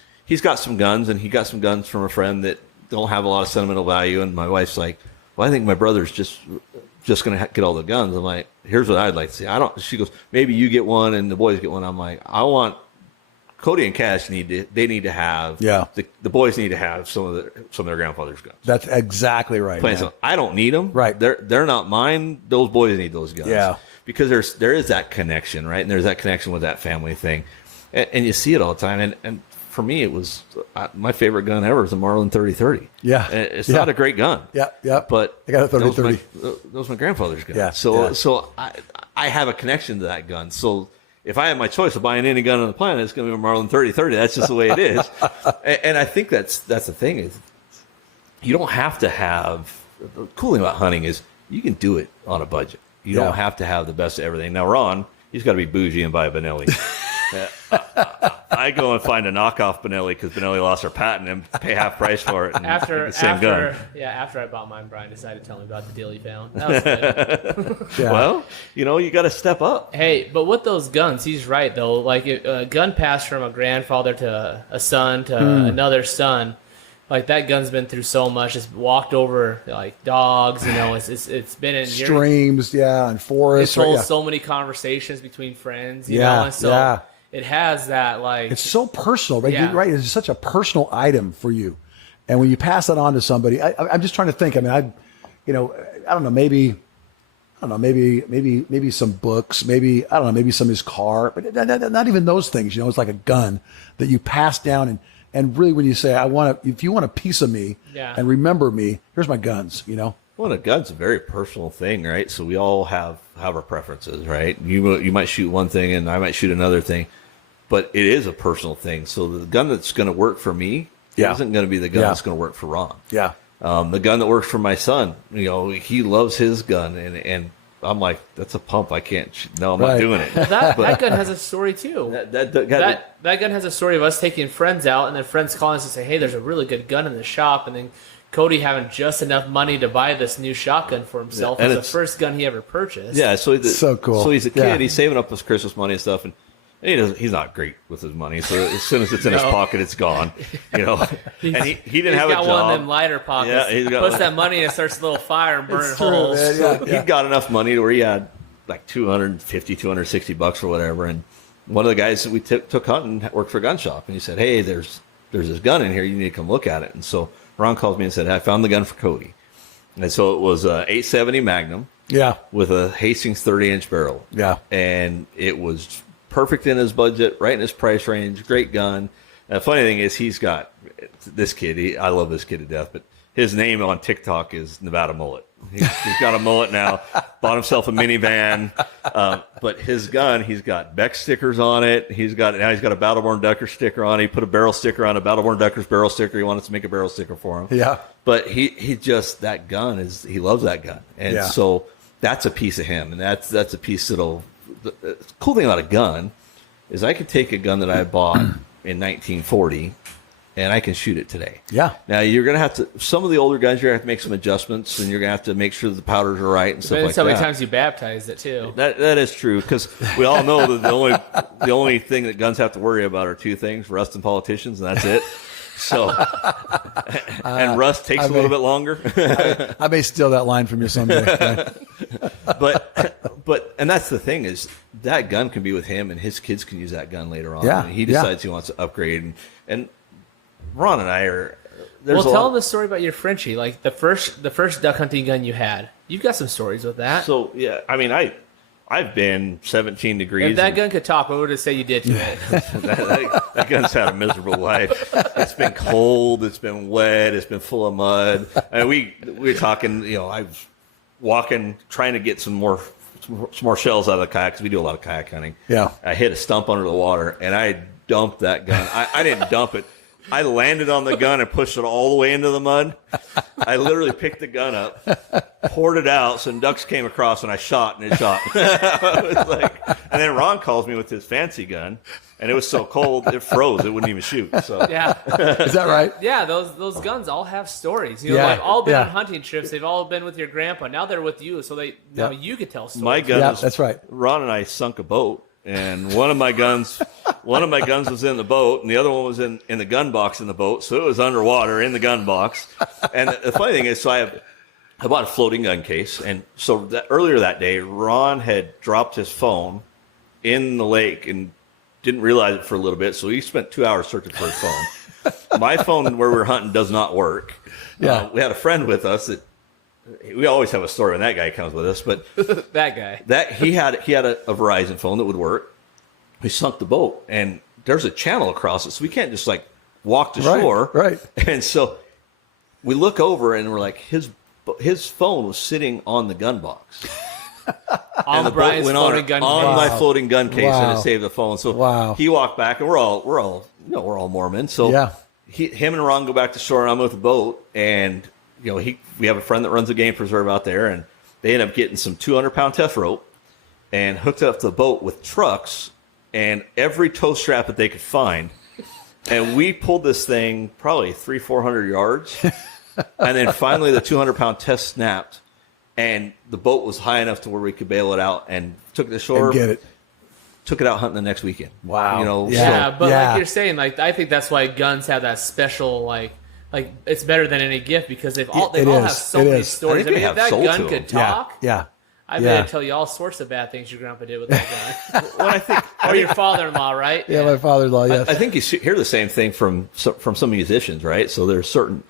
got some guns, and he got some guns from a friend that don't have a lot of sentimental value. And my wife's like, well, I think my brother's just going to get all the guns. I'm like, here's what I'd like to see. She goes, maybe you get one and the boys get one. I'm like, I want Cody and Cash need to have, the boys need to have some of their grandfather's guns. That's exactly right. I don't need them. Right. They're not mine. Those boys need those guns. Yeah. Because there is that connection, right? And there's that connection with that family thing. And you see it all the time. And for me, it was my favorite gun ever is a Marlin 30-30. Yeah, it's not a great gun. Yeah. But I got a 30-30. That was my grandfather's gun. Yeah. So I have a connection to that gun. So if I had my choice of buying any gun on the planet, it's going to be a Marlin 30-30. That's just the way it is. And I think that's the thing is you don't have to have. The cool thing about hunting is you can do it on a budget. You don't have to have the best of everything. Now Ron, he's got to be bougie and buy a Benelli. I go and find a knockoff Benelli because Benelli lost their patent and pay half price for it. And after I bought mine, Brian decided to tell me about the deal he found. That was good. Well, you got to step up. Hey, but with those guns, he's right though. Like a gun passed from a grandfather to a son to another son. Like that gun's been through so much. It's walked over like dogs. It's been in streams, and forests. It's holds so many conversations between friends. You know, and so it has that like. It's so personal, right? You're right. It's such a personal item for you, and when you pass that on to somebody, I'm just trying to think. I mean, I don't know. Maybe some books. Maybe maybe some of his car, but not even those things. It's like a gun that you pass down and really, when you say, if you want a piece of me and remember me, here's my guns, Well, a gun's a very personal thing, right? So we all have our preferences, right? You might shoot one thing and I might shoot another thing, but it is a personal thing. So the gun that's going to work for me isn't going to be the gun that's going to work for Ron. Yeah. The gun that works for my son, he loves his gun, and I'm like, that's a pump. I can't. No, I'm not doing it. That gun has a story too. That gun has a story of us taking friends out, and then friends calling us and say, "Hey, there's a really good gun in the shop," and then Cody having just enough money to buy this new shotgun for himself. And It's the first gun he ever purchased. Yeah, so so cool. So he's a kid. Yeah. He's saving up his Christmas money and stuff, and he's not great with his money. So as soon as it's in his pocket, it's gone. And he didn't have a job. He's got one of them lighter pockets. Yeah, he's got puts that money and starts a little fire and burning It's true, holes. man. So Yeah. he got enough money where he had like $250, $260 or whatever. And one of the guys that we took hunting worked for a gun shop, and he said, "Hey, there's this gun in here. You need to come look at it." And so Ron calls me and said, "I found the gun for Cody." And so it was a 870 Magnum. Yeah. With a Hastings 30-inch barrel. Yeah. And it was perfect in his budget, right in his price range, great gun. And the funny thing is he's got this kid. I love this kid to death, but his name on TikTok is Nevada Mullet. He's got a mullet now, bought himself a minivan. But his gun, he's got Beck stickers on it. He's got a Battle-Born Ducker sticker on it. He put a barrel sticker on a Battle-Born Ducker's barrel sticker. He wanted to make a barrel sticker for him. Yeah. But he just, that gun he loves that gun. And so that's a piece of him. And that's a piece the cool thing about a gun is I could take a gun that I bought in 1940 and I can shoot it today. Yeah. Now you're going to have to, some of the older guns, you're going to have to make some adjustments, and you're going to have to make sure that the powders are right and stuff like that. Depends how many times you baptized it too. That is true, because we all know that the only thing that guns have to worry about are two things: rust and politicians, and that's it. So, and rust takes a little bit longer. I may steal that line from you someday. But and that's the thing, is that gun can be with him, and his kids can use that gun later on. Yeah, And he decides he wants to upgrade, and Ron and I are. Well, tell them the story about your Frenchie, like the first duck hunting gun you had. You've got some stories with that. So yeah, I mean, I've been 17 degrees. If that gun could talk, what would it say you did to it? that gun's had a miserable life. It's been cold. It's been wet. It's been full of mud. And we were talking. I'm walking, trying to get some more shells out of the kayak, because we do a lot of kayak hunting. Yeah. I hit a stump under the water, and I dumped that gun. I didn't dump it. I landed on the gun and pushed it all the way into the mud. I literally picked the gun up, poured it out, some ducks came across, and I shot, and it shot. And then Ron calls me with his fancy gun, and it was so cold it froze. It wouldn't even shoot. So Yeah. Is that right? Yeah, those guns all have stories. They've all been on hunting trips. They've all been with your grandpa. Now they're with you, so now you could tell stories. my gun was, that's right. Ron and I sunk a boat, and one of my guns was in the boat, and the other one was in the gun box in the boat, so it was underwater in the gun box. And the funny thing is, so I bought a floating gun case, and so earlier that day, Ron had dropped his phone in the lake and didn't realize it for a little bit, so he spent 2 hours searching for his phone. My phone where we were hunting does not work. Yeah. We had a friend with us that we always have a story when that guy comes with us, but that guy. he had a Verizon phone that would work. We sunk the boat, and there's a channel across it, so we can't just walk to shore. Right. And so we look over, and we're like, his phone was sitting on the gun box. On Brian's floating gun case. On my floating gun case, and Wow. it saved the phone. So he walked back, and we're all Mormon. So him and Ron go back to shore, and I'm with the boat, and we have a friend that runs a game preserve out there, and they end up getting some 200-pound test rope and hooked up the boat with trucks and every tow strap that they could find. And we pulled this thing probably 300-400 yards. And then finally the 200-pound test snapped, and the boat was high enough to where we could bail it out and took it to shore. And get it. Took it out hunting the next weekend. Wow. Like you're saying, I think that's why guns have that special, like it's better than any gift, because they all have so many stories. I mean, if that gun could talk, I bet tell you all sorts of bad things your grandpa did with that gun. Or your father-in-law, right? Yeah, my father-in-law. Yes. I think you hear the same thing from some musicians, right? So there's certain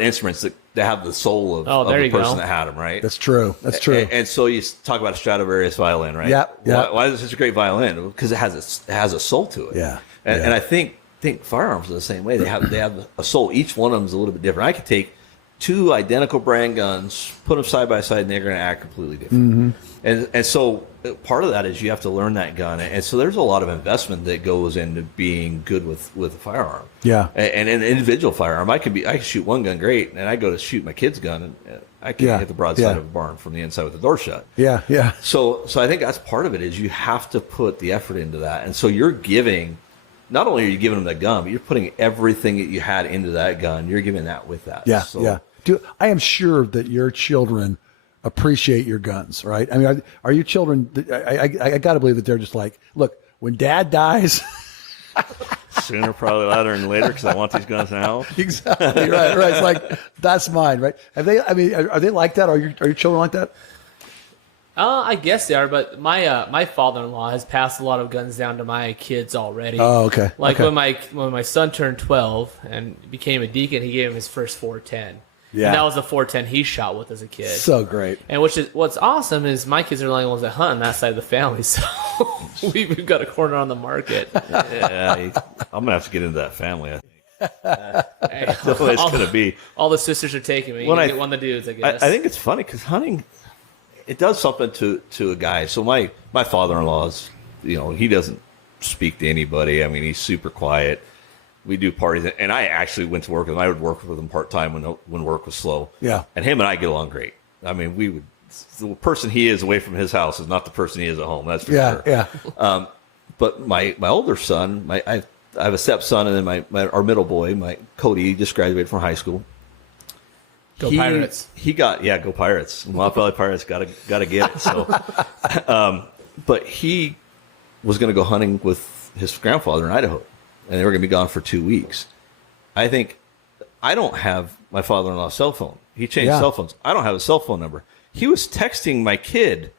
instruments that have the soul of the person that had them, right? That's true. And so you talk about a Stradivarius violin, right? Yeah. Why is it such a great violin? Because it has a soul to it. Yeah. And I think firearms are the same way. They have a soul. Each one of them is a little bit different. I could take two identical brand guns, put them side by side, and they're going to act completely different. Mm-hmm. And so part of that is you have to learn that gun. And so there's a lot of investment that goes into being good with a firearm. Yeah. And an individual firearm, I can shoot one gun great, and I go to shoot my kid's gun, and I can hit the broadside of a barn from the inside with the door shut. Yeah, yeah. So I think that's part of it, is you have to put the effort into that. And so you're giving, not only are you giving them the gun, but you're putting everything that you had into that gun. You're giving that with that. Yeah, I am sure that your children appreciate your guns, right? I mean, are your children? I got to believe that they're just like, look, when Dad dies. Sooner probably rather than later because I want these guns now. Exactly right. It's like that's mine, right? Have they? I mean, are they like that? Are your children like that? I guess they are, but my father-in-law has passed a lot of guns down to my kids already. Oh, okay. Like okay. when my son turned 12 and became a deacon, he gave him his first 410. Yeah. And that was the 410 he shot with as a kid. So great. And what's awesome is my kids are the only ones that hunt on that side of the family, so we've got a corner on the market. Yeah, I'm gonna have to get into that family. I think. That's the way it's gonna be. All the sisters are taking me. One of the dudes, I guess. I think it's funny because hunting, it does something to a guy. So my father-in-law's, he doesn't speak to anybody. I mean, he's super quiet. We do parties, and I actually went to work with him. I would work with him part-time when work was slow. Yeah. And him and I get along great. I mean, the person he is away from his house is not the person he is at home. That's for sure. Yeah. But my older son, I have a stepson, and then our middle boy, Cody, he just graduated from high school. Go Pirates. Go Pirates. Mohawk Valley Pirates gotta get it. So, but he was going to go hunting with his grandfather in Idaho, and they were going to be gone for 2 weeks. I don't have my father-in-law's cell phone. He changed cell phones. I don't have a cell phone number. He was texting my kid,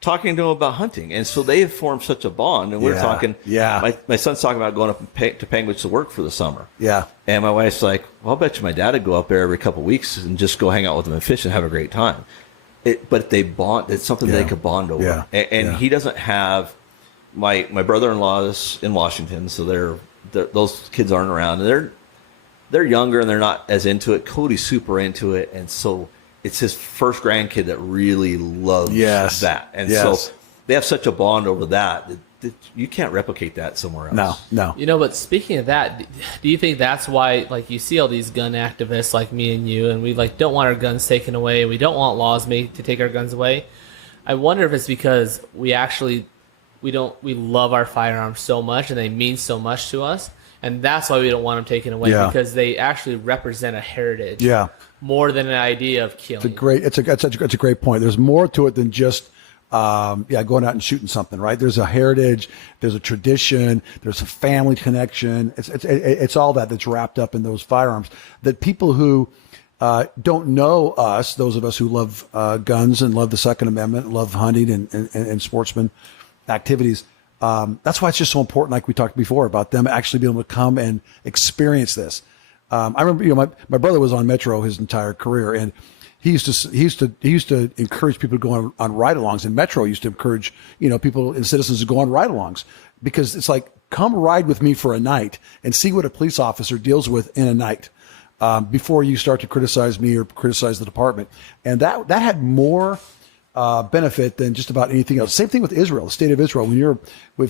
talking to him about hunting, and so they have formed such a bond. And we're talking. Yeah. My son's talking about going up to Panguitch to work for the summer. Yeah. And my wife's like, well, I'll bet you my dad would go up there every couple of weeks and just go hang out with them and fish and have a great time. But they bond. It's something they could bond over. Yeah. And he doesn't have my brother-in-law is in Washington, so those kids aren't around. And they're younger and they're not as into it. Cody's super into it, and so it's his first grandkid that really loves that. And so they have such a bond over that you can't replicate that somewhere else. No. But speaking of that, do you think that's why, like, you see all these gun activists like me and you, and we don't want our guns taken away, we don't want laws made to take our guns away? I wonder if it's because we love our firearms so much and they mean so much to us, and that's why we don't want them taken away, because they actually represent a heritage more than an idea of killing. It's a great point. There's more to it than just going out and shooting something, right? There's a heritage, there's a tradition, there's a family connection. It's all that's wrapped up in those firearms that people who don't know us, those of us who love guns and love the Second Amendment, love hunting and sportsman activities. That's why it's just so important, like we talked before, about them actually being able to come and experience this. I remember, my brother was on Metro his entire career, and he used to encourage people to go on ride-alongs, and Metro used to encourage people and citizens to go on ride-alongs, because it's like, come ride with me for a night and see what a police officer deals with in a night before you start to criticize me or criticize the department. And that had more benefit than just about anything else. Same thing with Israel, the state of Israel. When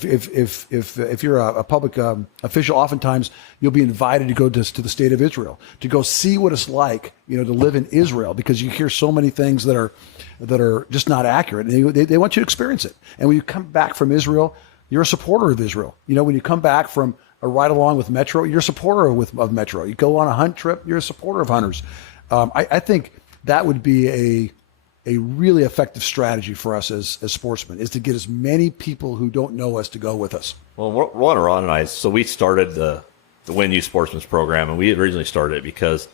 if you're a public official, oftentimes you'll be invited to go to the state of Israel to go see what it's like, to live in Israel, because you hear so many things that are just not accurate, and they want you to experience it. And when you come back from Israel, you're a supporter of Israel. When you come back from a ride along with Metro, you're a supporter of Metro. You go on a hunt trip, you're a supporter of hunters. I think that would be a really effective strategy for us as sportsmen, is to get as many people who don't know us to go with us. Well, Ron and I, so we started the Win Youth Sportsman's program, and we originally started it because,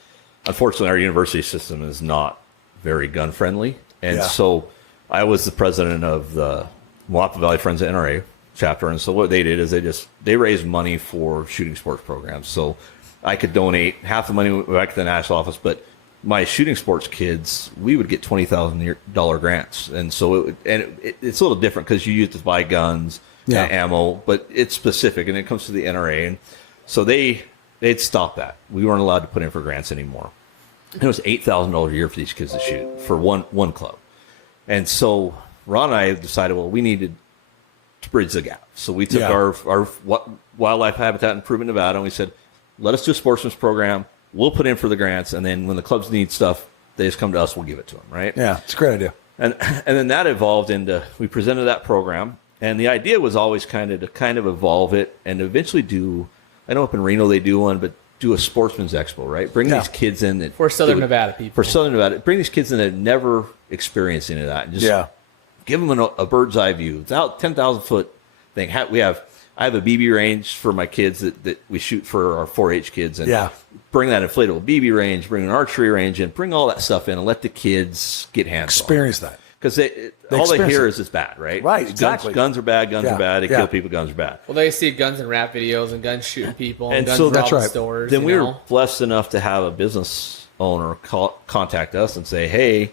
unfortunately, our university system is not very gun friendly. And so I was the president of the Mohawk Valley Friends of NRA chapter. And so what they did is they raised money for shooting sports programs. So I could donate half the money back to the national office, but my shooting sports kids, we would get $20,000 grants. And so it's a little different because you use to buy guns and ammo, but it's specific, and it comes to the NRA. And so they'd stop that. We weren't allowed to put in for grants anymore. And it was $8,000 a year for these kids to shoot for one club. And so Ron and I decided, well, we needed to bridge the gap. So we took our Wildlife Habitat Improvement Nevada, and we said, let us do a sportsman's program. We'll put in for the grants, and then when the clubs need stuff, they just come to us. We'll give it to them, right? Yeah, it's a great idea. And then that evolved into, we presented that program, and the idea was always kind of evolve it and eventually do. I know up in Reno they do one, but do a sportsman's expo, right? Bring these kids in that for Southern Nevada people. For Southern Nevada, bring these kids in that have never experienced any of that. And just give them a bird's eye view. It's out 10,000 foot thing. I have a BB range for my kids that we shoot for our 4-H kids, and bring that inflatable BB range, bring an archery range in, bring all that stuff in, and let the kids get hands experience that. Because all they hear is it's bad, right? Right, exactly. Guns are bad. Guns are bad. They kill people. Guns are bad. Well, they see guns and rap videos and guns shooting people and guns so robbing stores. Then we were blessed enough to have a business owner contact us and say, "Hey,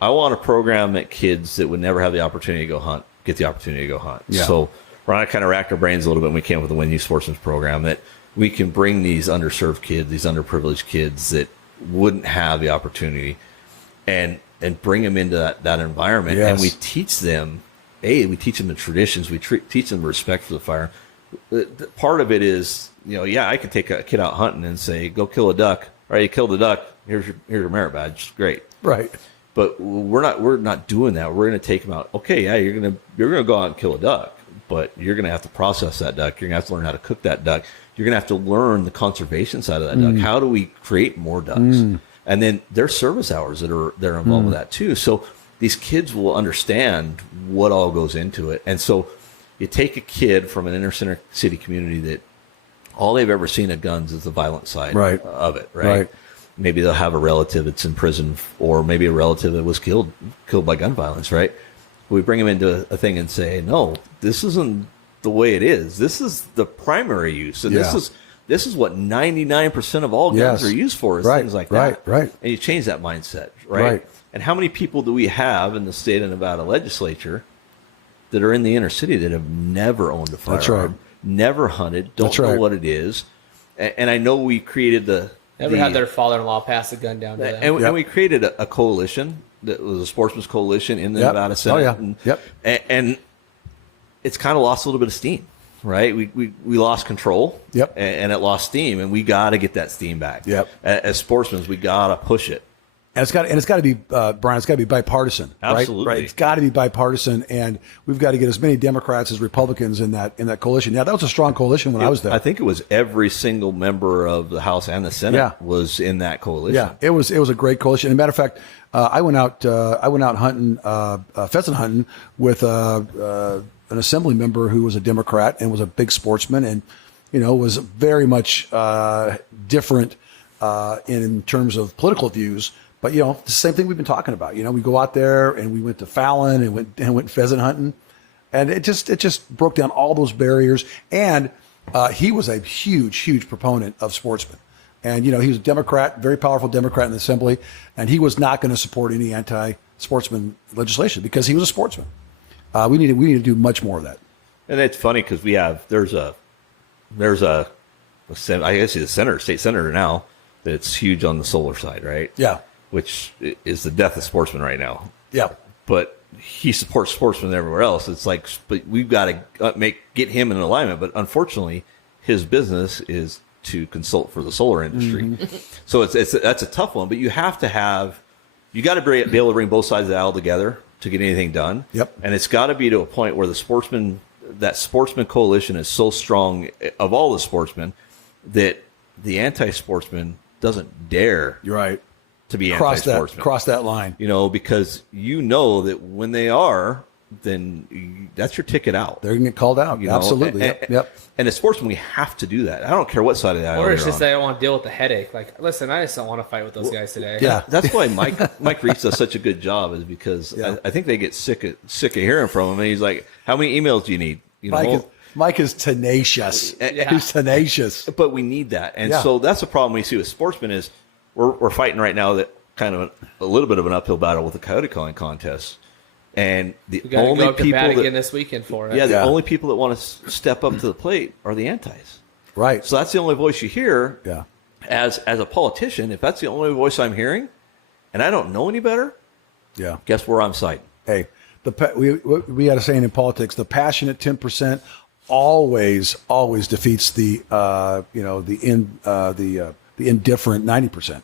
I want to program that kids that would never have the opportunity to go hunt get the opportunity to go hunt." Yeah. So Ron kind of racked our brains a little bit when we came up with the Win Youth Sportsman's program, that we can bring these underserved kids, these underprivileged kids that wouldn't have the opportunity, and bring them into that environment. Yes. And we teach them, we teach them the traditions. We teach them respect for the fire. Part of it is, I could take a kid out hunting and say, go kill a duck. All right, you killed a duck. Here's your merit badge. Great. Right. But we're not doing that. We're going to take them out. Okay, yeah, you're going to go out and kill a duck, but you're going to have to process that duck. You're going to have to learn how to cook that duck. You're going to have to learn the conservation side of that duck. How do we create more ducks? And then there's service hours that are involved with that too. So these kids will understand what all goes into it. And so you take a kid from an inner city community that all they've ever seen of guns is the violent side of it, right? Maybe they'll have a relative that's in prison, or maybe a relative that was killed by gun violence, right? We bring them into a thing and say, no, this isn't the way it is. This is the primary use. And this is what 99% of all guns are used for, is things like that. Right. And you change that mindset, right? And how many people do we have in the state of Nevada legislature that are in the inner city that have never owned a firearm, That's right. never hunted, don't know what it is? And I know we created never had their father-in-law pass a gun down to them. And we created a coalition that was a sportsman's coalition in the Nevada Senate. And it's kind of lost a little bit of steam. Right, we lost control, and it lost steam, and we got to get that steam back. As sportsmen, we got to push it. And it's got to be Brian. It's got to be bipartisan. Absolutely, right. It's got to be bipartisan, and we've got to get as many Democrats as Republicans in that coalition. Yeah, that was a strong coalition when I was there. I think it was every single member of the House and the Senate was in that coalition. Yeah, it was a great coalition. As a matter of fact, I went out hunting, pheasant hunting with an assembly member who was a Democrat and was a big sportsman, and was very much different in terms of political views. But the same thing we've been talking about. We go out there and we went to Fallon and went pheasant hunting, and it just broke down all those barriers. And he was a huge proponent of sportsmen, and he was a Democrat, very powerful Democrat in the assembly, and he was not going to support any anti-sportsman legislation because he was a sportsman. We need to do much more of that. And it's funny because there's a I guess he's a state senator now that's huge on the solar side, right? Yeah. Which is the death of sportsmen right now. Yeah. But he supports sportsmen everywhere else. It's like, but we've got to get him in alignment. But unfortunately, his business is to consult for the solar industry. So that's a tough one. But you got to be able to bring both sides of the aisle together to get anything done. And it's got to be to a point where that sportsman coalition is so strong of all the sportsmen that the anti-sportsman doesn't dare to be anti-sportsman. Cross that line. Because that when they are, then that's your ticket out. They're going to get called out. Absolutely. And as sportsmen, we have to do that. I don't care what side of the aisle. Or it's just they don't want to deal with the headache. Like, listen, I just don't want to fight with those guys today. Yeah. That's why Mike Reese does such a good job, is because I think they get sick of hearing from him. And he's like, how many emails do you need? Mike is tenacious. He's tenacious. But we need that. And so that's the problem we see with sportsmen is we're fighting right now that kind of a little bit of an uphill battle with the coyote calling contest. And the only go people that again this weekend for it. the only people that want to step up to the plate are the antis. Right. So that's the only voice you hear. Yeah. As a politician, if that's the only voice I'm hearing, and I don't know any better, guess where I'm siding. Hey, we got a saying in politics: the passionate 10% always defeats the indifferent 90%.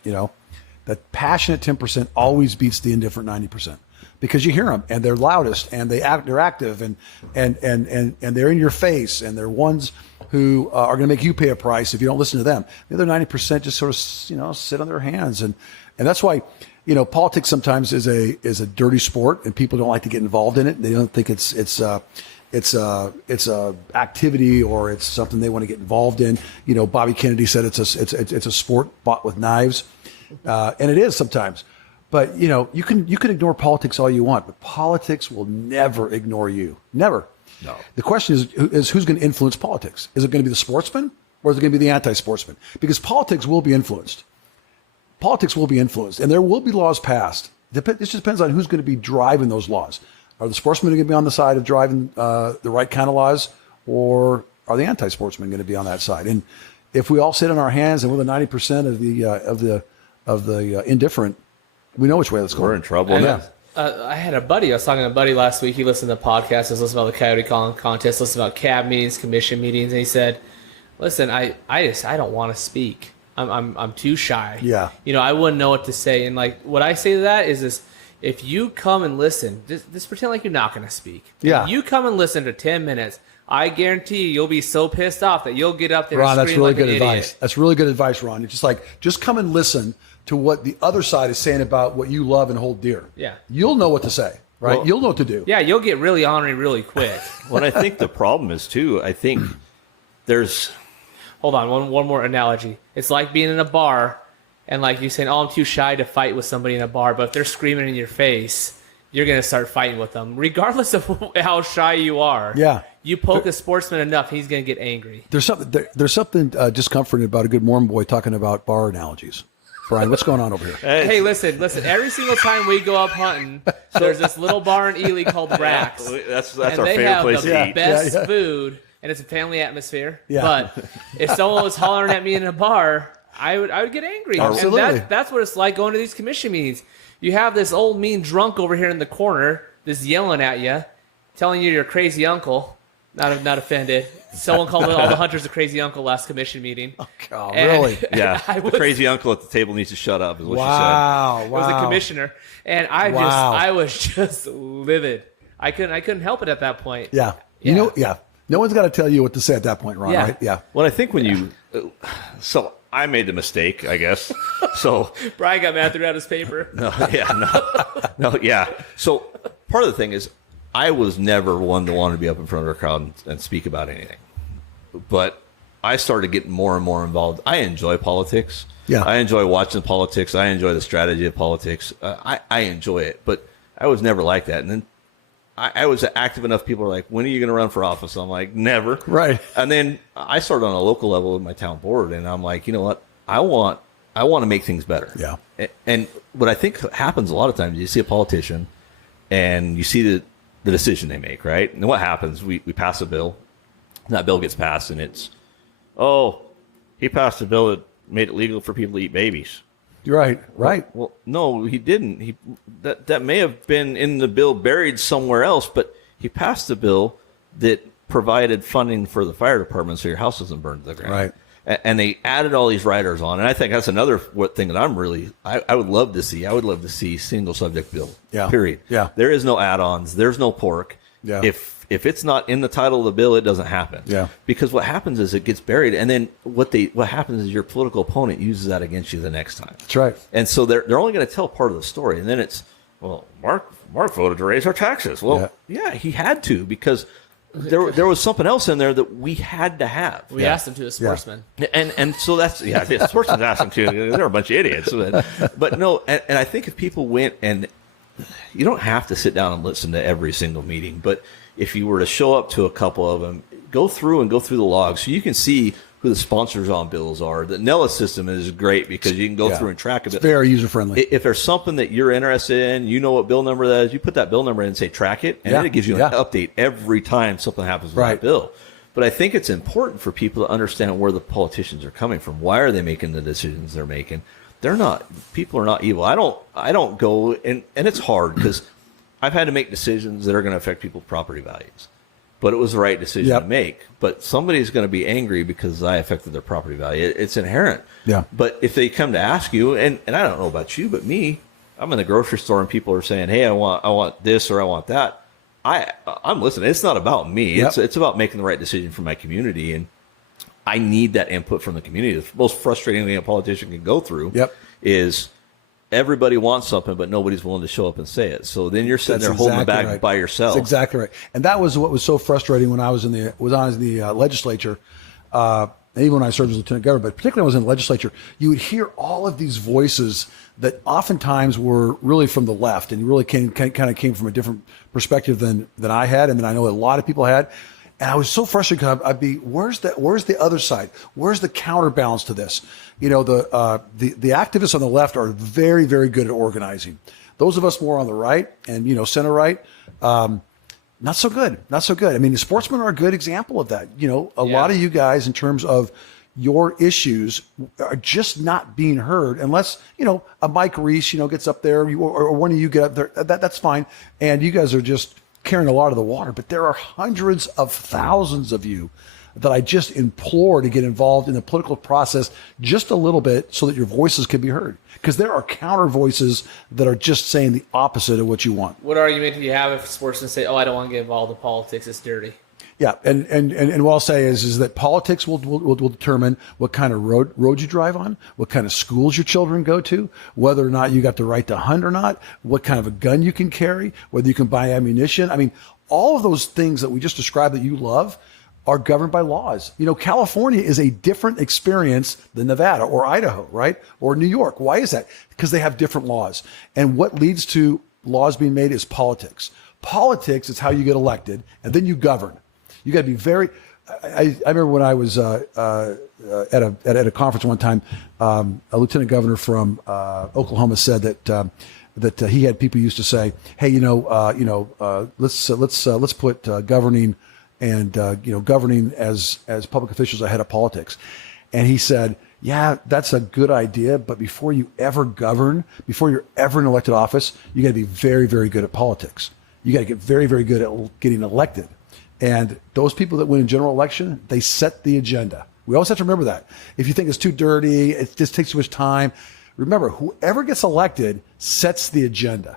The passionate 10% always beats the indifferent 90%. because you hear them and they're loudest and they're active and they're in your face and they're ones who are going to make you pay a price if you don't listen to them. The other 90% just sort of, sit on their hands. And that's why, politics sometimes is a dirty sport and people don't like to get involved in it. They don't think it's a activity or it's something they want to get involved in. Bobby Kennedy said it's a sport bought with knives. And it is sometimes. But, you can ignore politics all you want, but politics will never ignore you. Never. No. The question is who's going to influence politics? Is it going to be the sportsman or is it going to be the anti-sportsman? Because politics will be influenced. Politics will be influenced, and there will be laws passed. It just depends on who's going to be driving those laws. Are the sportsmen going to be on the side of driving the right kind of laws, or are the anti-sportsmen going to be on that side? And if we all sit on our hands and we're the 90% of the indifferent, we know which way that's going. We're in trouble. I had a buddy. I was talking to a buddy last week. He listened to the podcast. He was listening about the coyote calling contest, listened about cab meetings, commission meetings, and he said, "Listen, I don't want to speak. I'm too shy. Yeah. I wouldn't know what to say. And like what I say to that is this: if you come and listen, just pretend like you're not going to speak. Yeah. If you come and listen to 10 minutes, I guarantee you'll be so pissed off that you'll get up there Ron, and scream like an idiot. Advice. That's really good advice, Ron. You're just come and listen to what the other side is saying about what you love and hold dear. Yeah. You'll know what to say, right? Well, you'll know what to do. Yeah, you'll get really ornery really quick. What I think the problem is too, I think there's... Hold on, one more analogy. It's like being in a bar and like you saying, I'm too shy to fight with somebody in a bar, but if they're screaming in your face, you're going to start fighting with them, regardless of how shy you are. Yeah. You poke a sportsman enough, he's going to get angry. There's something discomforting about a good Mormon boy talking about bar analogies. Brian, what's going on over here? Hey, listen. Every single time we go up hunting, there's this little bar in Ely called Rack's. That's and our they favorite have place the to eat. best food, and it's a family atmosphere. Yeah. But if someone was hollering at me in a bar, I would get angry. Absolutely. And that's what it's like going to these commission meetings. You have this old mean drunk over here in the corner, just yelling at you, telling you you're a crazy uncle. Not offended. Someone called all the hunters a crazy uncle last commission meeting. Oh, really? Yeah. The crazy uncle at the table needs to shut up is what Wow. It was a commissioner, and I was just livid. I couldn't help it at that point. Yeah. No one's got to tell you what to say at that point, Ron, Yeah. right? Yeah. Well, I think when you... So I made the mistake, I guess. So... Brian got mad, threw out his paper. No. So part of the thing is I was never one to want to be up in front of a crowd and speak about anything. But I started getting more and more involved. I enjoy politics. Yeah. I enjoy watching politics. I enjoy the strategy of politics. I enjoy it. But I was never like that. And then I was active enough. People are like, when are you going to run for office? I'm like, never. Right. And then I started on a local level with my town board. And I'm like, you know what? I want to make things better. Yeah. And what I think happens a lot of times, you see a politician and you see the decision they make, right? And what happens? We pass a bill. And that bill gets passed, and it's, he passed a bill that made it legal for people to eat babies. You're right. Right. Well, no, he didn't. That may have been in the bill buried somewhere else, but he passed a bill that provided funding for the fire department so your house doesn't burn to the ground. Right. And they added all these riders on, and I think that's another thing that I would love to see. I would love to see single subject bill. Yeah. Period. Yeah. There is no add-ons. There's no pork. Yeah. If it's not in the title of the bill, it doesn't happen. Yeah. Because what happens is it gets buried, and then what happens is your political opponent uses that against you the next time. That's right. And so they're only going to tell part of the story, and then it's, well, Mark voted to raise our taxes. Well, yeah he had to, because there was something else in there that we had to have. We asked him to, a sportsman. And so that's, the sportsmen asked them to. They're a bunch of idiots. But no, and I think if people went, and you don't have to sit down and listen to every single meeting, but if you were to show up to a couple of them, go through the logs so you can see who the sponsors on bills are. The Nellis system is great because you can go through and track it. It's very user-friendly. If there's something that you're interested in, you know what bill number that is, you put that bill number in and say track it, and then it gives you an update every time something happens with that bill. But I think it's important for people to understand where the politicians are coming from. Why are they making the decisions they're making? People are not evil. I don't go, and it's hard because I've had to make decisions that are going to affect people's property values. But it was the right decision to make. But somebody's going to be angry because I affected their property value. It's inherent. Yeah. But if they come to ask you, and I don't know about you, but me, I'm in the grocery store and people are saying, "Hey, I want this or I want that." I'm listening. It's not about me. Yep. It's about making the right decision for my community, and I need that input from the community. The most frustrating thing a politician can go through is everybody wants something, but nobody's willing to show up and say it. So then you're sitting there holding the bag by yourself. That's exactly right. And that was what was so frustrating when I was in the legislature. Even when I served as lieutenant governor, but particularly when I was in the legislature, you would hear all of these voices that oftentimes were really from the left and really kind of came from a different perspective than I had, and then I know a lot of people had. And I was so frustrated because I'd be, where's the other side? Where's the counterbalance to this? You know, the activists on the left are very, very good at organizing. Those of us more on the right and, center right, not so good. Not so good. I mean, the sportsmen are a good example of that. A lot of you guys, in terms of your issues, are just not being heard unless, a Mike Reese, gets up there or one of you get up there. That's fine. And you guys are just carrying a lot of the water. But there are hundreds of thousands of you that I just implore to get involved in the political process just a little bit so that your voices can be heard. Because there are counter voices that are just saying the opposite of what you want. What argument do you have if sportsmen say, "Oh, I don't want to get involved in politics; it's dirty"? Yeah, and what I'll say is that politics will determine what kind of road you drive on, what kind of schools your children go to, whether or not you got the right to hunt or not, what kind of a gun you can carry, whether you can buy ammunition. I mean, all of those things that we just described that you love are governed by laws. California is a different experience than Nevada or Idaho, right? Or New York. Why is that? Because they have different laws. And what leads to laws being made is politics. Politics is how you get elected, and then you govern. You got to be very. I remember when I was at a conference one time, a lieutenant governor from Oklahoma said that he had people used to say, "Hey, let's put governing and governing as public officials ahead of politics." And he said, "Yeah, that's a good idea, but before you ever govern, before you're ever in elected office, you got to be very, very good at politics. You got to get very, very good at getting elected." And those people that win in general election, they set the agenda. We always have to remember that. If you think it's too dirty, it just takes too much time, remember, whoever gets elected sets the agenda.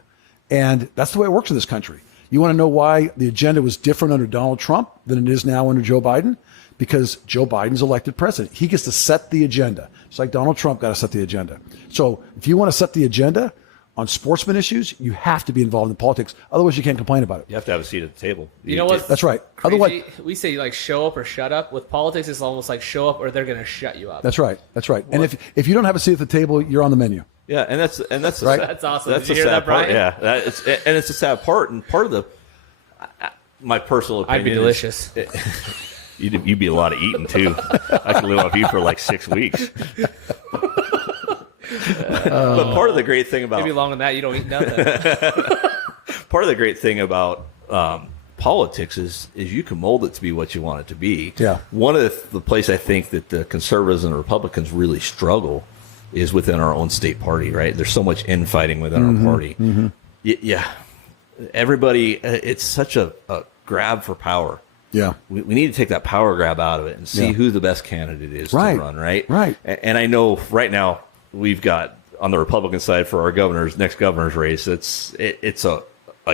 And that's the way it works in this country. You want to know why the agenda was different under Donald Trump than it is now under Joe Biden? Because Joe Biden's elected president. He gets to set the agenda. It's like Donald Trump got to set the agenda. So if you want to set the agenda on sportsman issues, you have to be involved in politics. Otherwise, you can't complain about it. You have to have a seat at the table. You know what? That's right. Crazy? Otherwise, we say like show up or shut up. With politics, it's almost like show up or they're going to shut you up. That's right. That's right. And if you don't have a seat at the table, you're on the menu. Yeah, and that's right. That's awesome. That's Did you the hear sad that, Brian? part. Yeah, it's a sad part, and part of the my personal opinion. I'd be delicious. You'd be a lot of eating too. I could live off you for like 6 weeks. But part of the great thing about Maybe longer than that, you don't eat nothing. part of the great thing about politics is you can mold it to be what you want it to be. Yeah. One of the place I think that the conservatives and the Republicans really struggle is within our own state party. Right? There's so much infighting within our party. Mm-hmm. Yeah. Everybody, it's such a grab for power. Yeah. We need to take that power grab out of it and see who the best candidate is to run. Right. Right. And I know right now, we've got on the Republican side for our next governor's race. It's a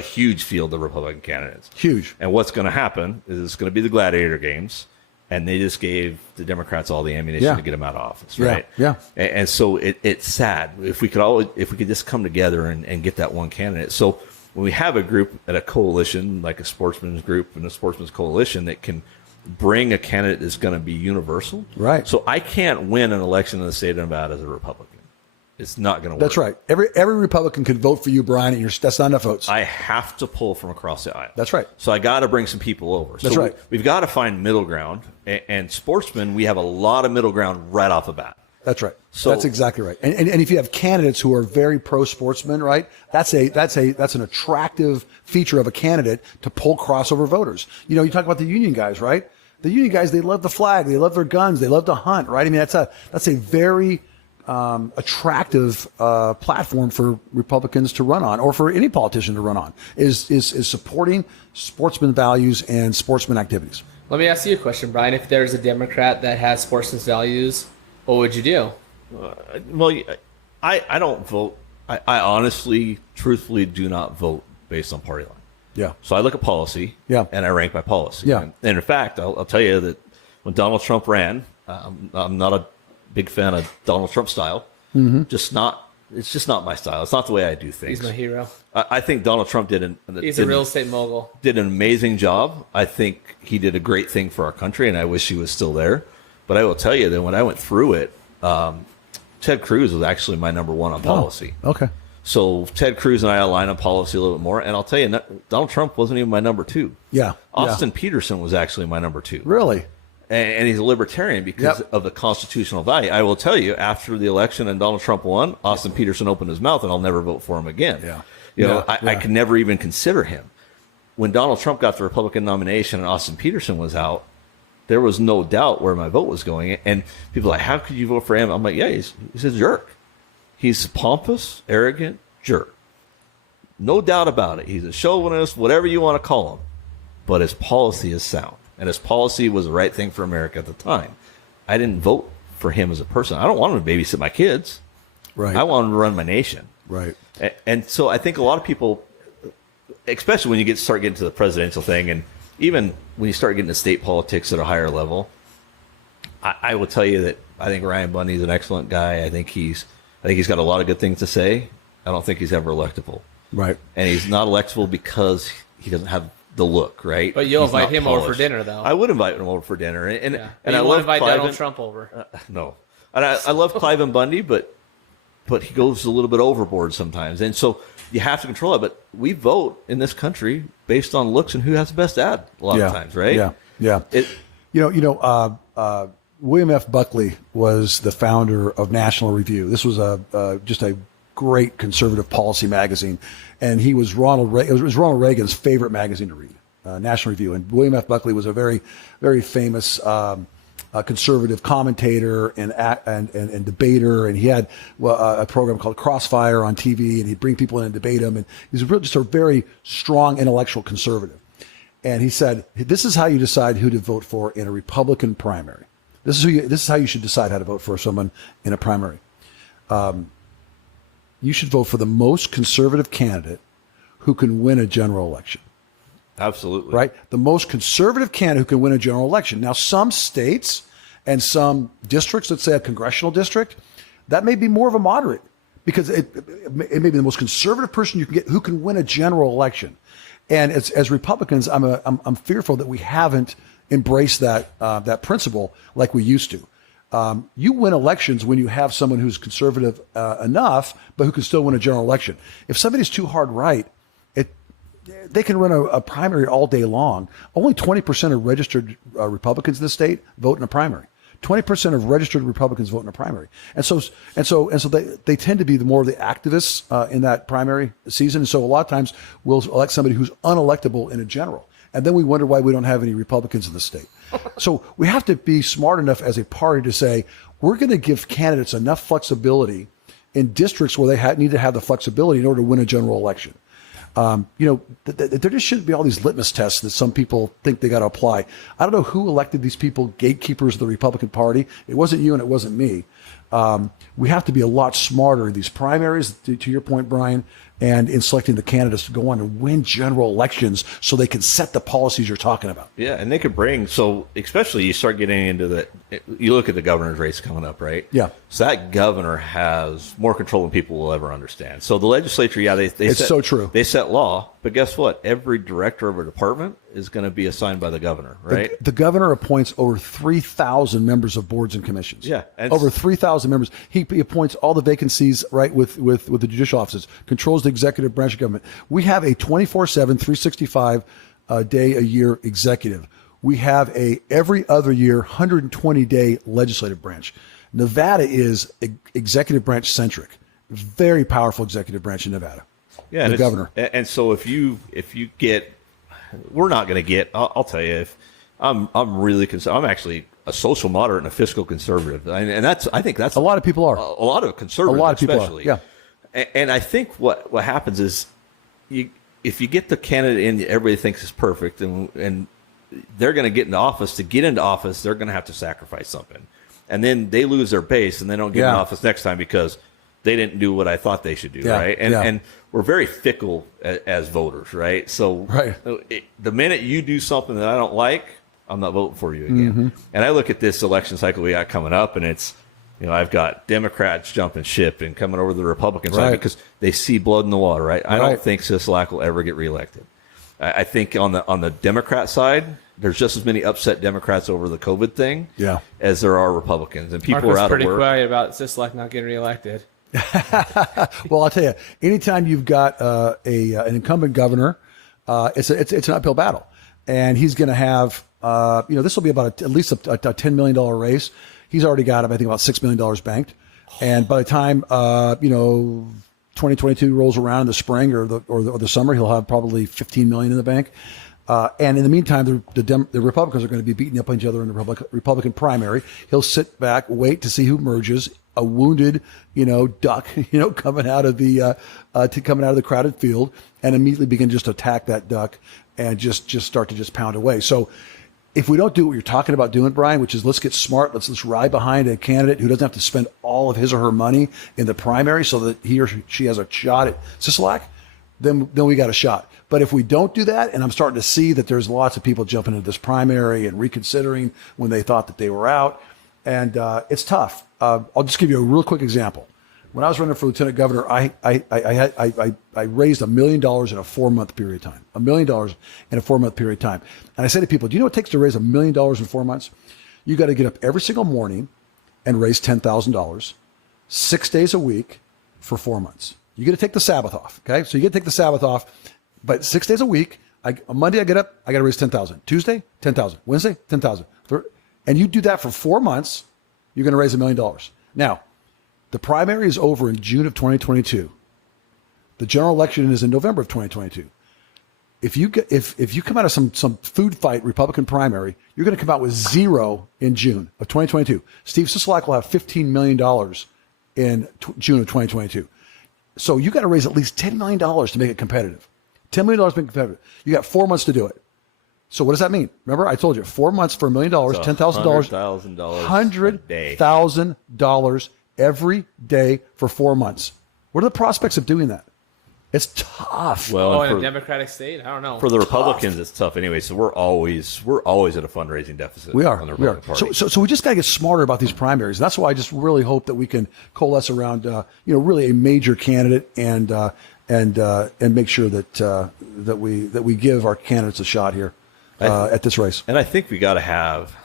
huge field of Republican candidates. Huge. And what's going to happen is it's going to be the gladiator games, and they just gave the Democrats all the ammunition to get them out of office, right? Yeah. And so it's sad if we could just come together and get that one candidate. So when we have a group at a coalition like a sportsman's group and a sportsman's coalition that can bring a candidate that's going to be universal. Right. So I can't win an election in the state of Nevada as a Republican. It's not going to work. That's right. Every Republican could vote for you, Brian, and that's not enough votes. I have to pull from across the aisle. That's right. So I got to bring some people over. That's right. We've got to find middle ground. And sportsmen, we have a lot of middle ground right off the bat. That's right. So that's exactly right. And if you have candidates who are very pro sportsmen, right? That's an attractive feature of a candidate to pull crossover voters. You talk about the union guys, right? The union guys, they love the flag, they love their guns, they love to hunt, right? I mean, that's a very attractive platform for Republicans to run on, or for any politician to run on, is supporting sportsman values and sportsman activities. Let me ask you a question, Brian. If there's a Democrat that has sportsman's values, what would you do? Well, I don't vote I honestly, truthfully do not vote based on party line. Yeah. So I look at policy, and I rank by policy. Yeah. And in fact, I'll tell you that when Donald Trump ran, I'm not a big fan of Donald Trump style. It's just not my style. It's not the way I do things. He's my hero. I think Donald Trump He's a real estate mogul. Did an amazing job. I think he did a great thing for our country, and I wish he was still there. But I will tell you that when I went through it, Ted Cruz was actually my number one on policy. Oh, okay. So Ted Cruz and I align on policy a little bit more. And I'll tell you, Donald Trump wasn't even my number two. Yeah. Austin Peterson was actually my number two. Really? And he's a libertarian because of the constitutional value. I will tell you, after the election and Donald Trump won, Austin Peterson opened his mouth, and I'll never vote for him again. Yeah. I could never even consider him. When Donald Trump got the Republican nomination and Austin Peterson was out, there was no doubt where my vote was going. And people are like, how could you vote for him? I'm like, yeah, he's a jerk. He's a pompous, arrogant jerk. No doubt about it. He's a chauvinist, whatever you want to call him. But his policy is sound. And his policy was the right thing for America at the time. I didn't vote for him as a person. I don't want him to babysit my kids. Right. I want him to run my nation. Right. And so I think a lot of people, especially when you start getting to the presidential thing, and even when you start getting to state politics at a higher level, I will tell you that I think Ryan Bundy's an excellent guy. I think he's got a lot of good things to say. I don't think he's ever electable. Right. And he's not electable because he doesn't have the look, right? But you'll He's invite not him polished. over for dinner, though. I would invite him over for dinner, and I I won't love invite Cliven. Donald Trump over. No, and I love Cliven Bundy, but he goes a little bit overboard sometimes, and so you have to control it. But we vote in this country based on looks and who has the best ad a lot of times, right? Yeah. William F. Buckley was the founder of National Review. This was just a great conservative policy magazine, and he was Ronald Reagan's favorite magazine to read, National Review. And William F. Buckley was a very, very famous conservative commentator and debater, and he had a program called Crossfire on TV, and he'd bring people in and debate them. And he's just a very strong intellectual conservative. And he said, "This is how you decide who to vote for in a Republican primary. This is how you should decide how to vote for someone in a primary. You should vote for the most conservative candidate who can win a general election." Absolutely. Right? The most conservative candidate who can win a general election. Now, some states and some districts, let's say a congressional district, that may be more of a moderate, because it may be the most conservative person you can get who can win a general election. And as Republicans, I'm fearful that we haven't embraced that principle like we used to. You win elections when you have someone who's conservative enough, but who can still win a general election. If somebody's too hard right, they can run a primary all day long. Only 20% of registered Republicans in the state vote in a primary. 20% of registered Republicans vote in a primary, and so they tend to be more of the activists in that primary season. And so a lot of times we'll elect somebody who's unelectable in a general, and then we wonder why we don't have any Republicans in the state. So we have to be smart enough as a party to say we're going to give candidates enough flexibility in districts where they need to have the flexibility in order to win a general election. There just shouldn't be all these litmus tests that some people think they got to apply. I don't know who elected these people gatekeepers of the Republican Party. It wasn't you and it wasn't me. We have to be a lot smarter in these primaries, to your point, Brian, and in selecting the candidates to go on and win general elections so they can set the policies you're talking about. Yeah, and they could bring, so especially you start getting into you look at the governor's race coming up, right? Yeah. So that governor has more control than people will ever understand. So the legislature, it's so true. They set law, but guess what? Every director of a department is going to be assigned by the governor, right? The governor appoints over 3,000 members of boards and commissions. Yeah. Over 3,000 members. He appoints all the vacancies, right, with the judicial offices, controls the executive branch of government. We have a 24/7, 365 day a year executive. We have a every other year 120-day legislative branch. Nevada is executive branch centric. Very powerful executive branch in Nevada. Yeah, the governor. And so if you get, we're not going to get. I'll tell you, if I'm really concerned. I'm actually a social moderate and a fiscal conservative, and I think that's a lot of people are. A lot of conservatives, a lot of people especially. Are. Yeah. And I think what happens is, if you get the candidate in, everybody thinks is perfect, and they're going to get into office. To get into office, they're going to have to sacrifice something, and then they lose their base, and they don't get in office next time because they didn't do what I thought they should do, right? And we're very fickle as voters, right? So the minute you do something that I don't like, I'm not voting for you again. And I look at this election cycle we got coming up, and it's, I've got Democrats jumping ship and coming over to the Republican side because they see blood in the water, right? I don't think Sisolak will ever get reelected. I think on the Democrat side, there's just as many upset Democrats over the COVID thing as there are Republicans, and people are out of work. Pretty quiet about Sisolak not getting reelected. Well, I'll tell you, anytime you've got an incumbent governor, it's an uphill battle, and he's going to have this will be about at least a $10 million race. He's already got, I think, about $6 million banked, and by the time 2022 rolls around in the spring or the summer, he'll have probably $15 million in the bank. And in the meantime, the Republicans are going to be beating up on each other in the Republican primary. He'll sit back, wait to see who merges. A wounded, duck, coming out of the crowded field, and immediately begin just to attack that duck and just start to just pound away. So, if we don't do what you're talking about doing, Brian, which is let's get smart, let's ride behind a candidate who doesn't have to spend all of his or her money in the primary, so that he or she has a shot at Sisolak, then we got a shot. But if we don't do that, and I'm starting to see that there's lots of people jumping into this primary and reconsidering when they thought that they were out, and it's tough. I'll just give you a real quick example. When I was running for lieutenant governor, I raised $1 million in a 4-month period of time. $1 million in a 4-month period of time. And I say to people, do you know what it takes to raise $1 million in 4 months? You got to get up every single morning and raise $10,000, 6 days a week for 4 months. You got to take the Sabbath off. Okay, so you got to take the Sabbath off, but 6 days a week. On Monday I get up, I got to raise 10,000. Tuesday, 10,000. Wednesday, 10,000. And you do that for 4 months. You're going to raise $1 million. Now, the primary is over in June of 2022. The general election is in November of 2022. If you come out of some food fight Republican primary, you're going to come out with zero in June of 2022. Steve Sisolak will have $15 million in June of 2022. So you got to raise at least $10 million to make it competitive. $10 million to make it competitive. You got 4 months to do it. So what does that mean? Remember, I told you, 4 months for $1 million, $10,000, $100,000 every day for 4 months. What are the prospects of doing that? It's tough. Well, in a Democratic state, I don't know. For the Republicans, it's tough anyway. So we're always at a fundraising deficit. We are. On the Republican Party. So we just got to get smarter about these primaries. That's why I just really hope that we can coalesce around, really a major candidate and make sure that we give our candidates a shot here at this race. And I think we got to have.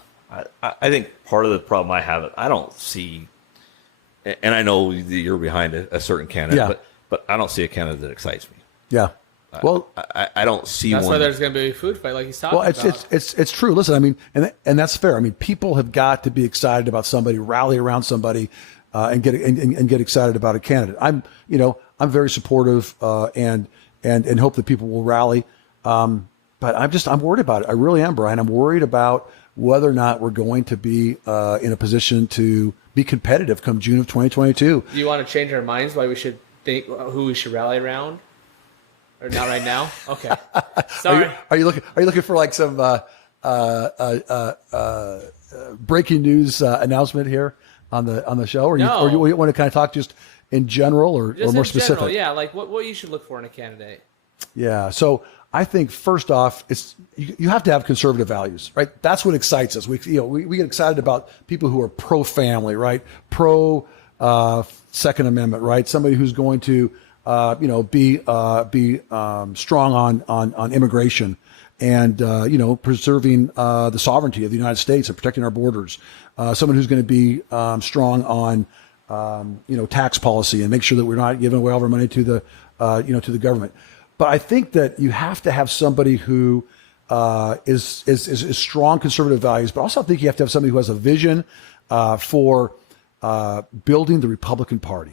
I think part of the problem I have, I don't see, and I know you're behind a certain candidate, but I don't see a candidate that excites me. Yeah. Well, I don't see that's one. why there's going to be a food fight like he's talking about. Well, it's true. Listen, I mean, and that's fair. I mean, people have got to be excited about somebody, rally around somebody, and get excited about a candidate. I'm very supportive and hope that people will rally. But I'm worried about it. I really am, Brian. I'm worried about whether or not we're going to be in a position to be competitive come June of 2022. Do you want to change our minds why we should think who we should rally around? Or not right now? Okay. Sorry. Are you looking for like some breaking news announcement here on the show, or No. you want to kind of talk just in general or more specific? General, yeah, like what you should look for in a candidate. Yeah. So I think first off, it's you have to have conservative values, right? That's what excites us. We get excited about people who are pro family, right? Pro Second Amendment, right? Somebody who's going to be strong on immigration and preserving the sovereignty of the United States and protecting our borders. Someone who's going to be strong on tax policy and make sure that we're not giving away all of our money to the to the government. But I think that you have to have somebody who is strong conservative values, but also I think you have to have somebody who has a vision for building the Republican Party.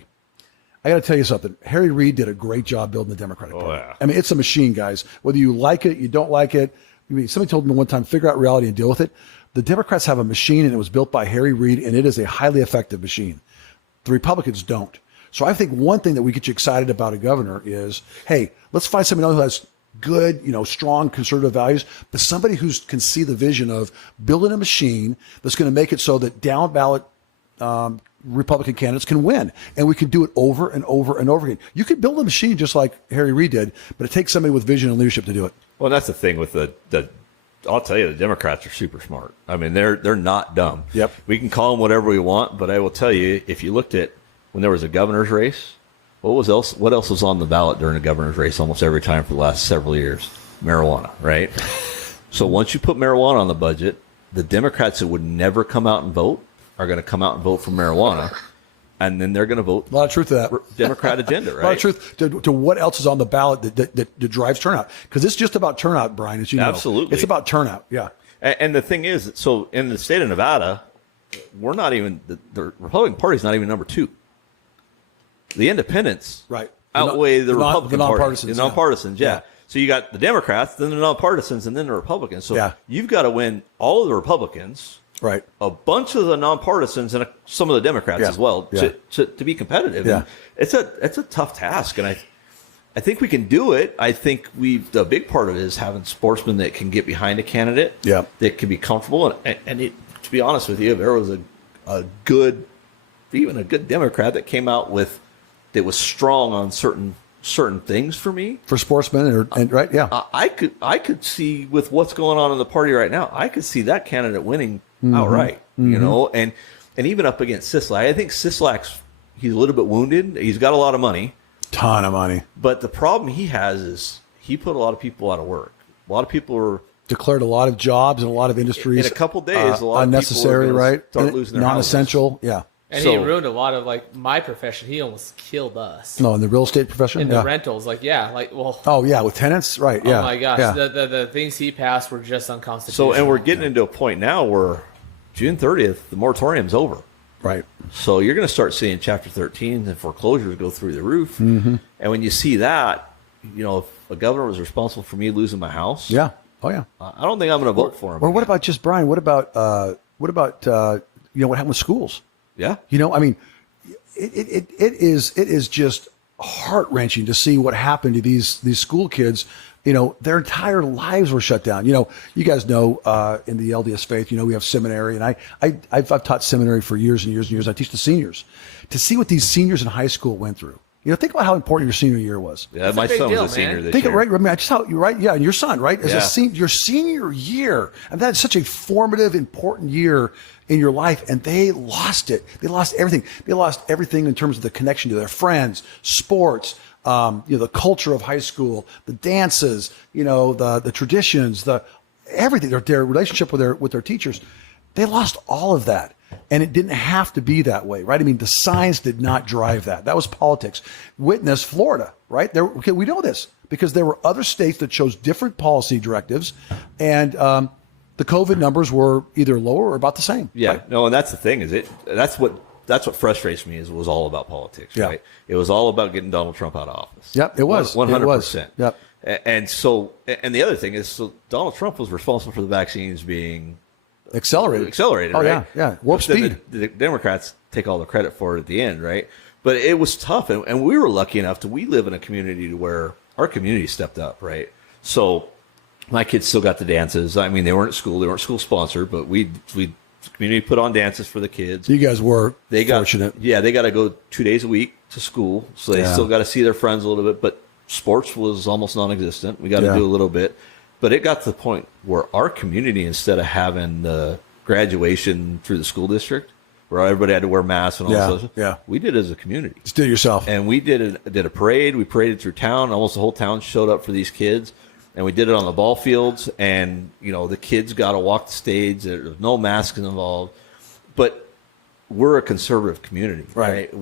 I got to tell you something. Harry Reid did a great job building the Democratic Party. Yeah. I mean, it's a machine, guys. Whether you like it, you don't like it. I mean, somebody told me one time, figure out reality and deal with it. The Democrats have a machine, and it was built by Harry Reid, and it is a highly effective machine. The Republicans don't. So I think one thing that we get you excited about a governor is, hey, let's find somebody else who has good, strong conservative values, but somebody who can see the vision of building a machine that's going to make it so that down ballot Republican candidates can win, and we can do it over and over and over again. You could build a machine just like Harry Reid did, but it takes somebody with vision and leadership to do it. Well, that's the thing with the I'll tell you, the Democrats are super smart. I mean, they're not dumb. Yep. We can call them whatever we want, but I will tell you, if you looked at when there was a governor's race, what else was on the ballot during a governor's race almost every time for the last several years? Marijuana, right? So once you put marijuana on the budget, the Democrats that would never come out and vote are going to come out and vote for marijuana, and then they're going to vote. A lot of truth to that. Democrat agenda, right? A lot of truth to what else is on the ballot that drives turnout. Because it's just about turnout, Brian, as you know. Absolutely. It's about turnout, yeah. And the thing is, so in the state of Nevada, we're not even, the Republican Party's not even number 2. The independents outweigh the Republican Party. The nonpartisans, yeah. So you got the Democrats, then the nonpartisans, and then the Republicans. So you've got to win all of the Republicans, right? A bunch of the nonpartisans, and some of the Democrats as well, to be competitive. Yeah. And it's a tough task, and I think we can do it. I think the big part of it is having sportsmen that can get behind a candidate, that can be comfortable. And to be honest with you, if there was a good Democrat that came out with that was strong on certain things for me, for sportsmen, I could see with what's going on in the party right now, I could see that candidate winning outright, you know, and even up against Sisolak. I think Sisolak's, he's a little bit wounded. He's got a lot of money, ton of money, but the problem he has is he put a lot of people out of work. A lot of people were declared a lot of jobs in a lot of industries in a couple days. A lot unnecessary, of people right? Start losing their non-essential, houses. And he ruined a lot of my profession. He almost killed us. No, in the real estate profession, in the rentals, with tenants, right? Yeah. Oh my gosh, the things he passed were just unconstitutional. So, and we're getting into a point now where June 30th, the moratorium's over. Right. So you're going to start seeing Chapter 13 and foreclosures go through the roof. And when you see that, you know, if a governor was responsible for me losing my house, I don't think I'm going to vote for him. Or what about just Brian? What about what happened with schools? Yeah. You know, I mean, it is just heart-wrenching to see what happened to these school kids. You know, their entire lives were shut down. You know, you guys know in the LDS faith, you know, we have seminary, and I've taught seminary for years and years and years. I teach the seniors. To see what these seniors in high school went through. You know, think about how important your senior year was. Yeah, my son was a senior this year. Right, I mean, just how you're right. Yeah, and your son, right? Your senior year, and that's such a formative, important year in your life, and they lost it. They lost everything. They lost everything in terms of the connection to their friends, sports, the culture of high school, the dances, you know, the traditions, everything, their relationship with their teachers. They lost all of that. And it didn't have to be that way, right? I mean, the science did not drive that. That was politics. Witness Florida, right? We know this because there were other states that chose different policy directives, and the COVID numbers were either lower or about the same. Yeah, right? No, and that's the thing that's what frustrates me is it was all about politics, right? It was all about getting Donald Trump out of office. Yep, it was 100%. Yep. And the other thing is, so Donald Trump was responsible for the vaccines being accelerated, oh, right? Yeah. Warp speed. The Democrats take all the credit for it at the end, right? But it was tough, and we were lucky enough we live in a community where our community stepped up, right? So my kids still got the dances. I mean, they weren't school sponsored, but the community put on dances for the kids. You guys were fortunate. Yeah, they got to go 2 days a week to school, so they still got to see their friends a little bit. But sports was almost non-existent. We got to do a little bit. But it got to the point where our community, instead of having the graduation through the school district, where everybody had to wear masks and all this stuff, we did it as a community. Just did it yourself. And we did a parade. We paraded through town. Almost the whole town showed up for these kids. And we did it on the ball fields. And, you know, the kids got to walk the stage. There was no masks involved. But we're a conservative community, right?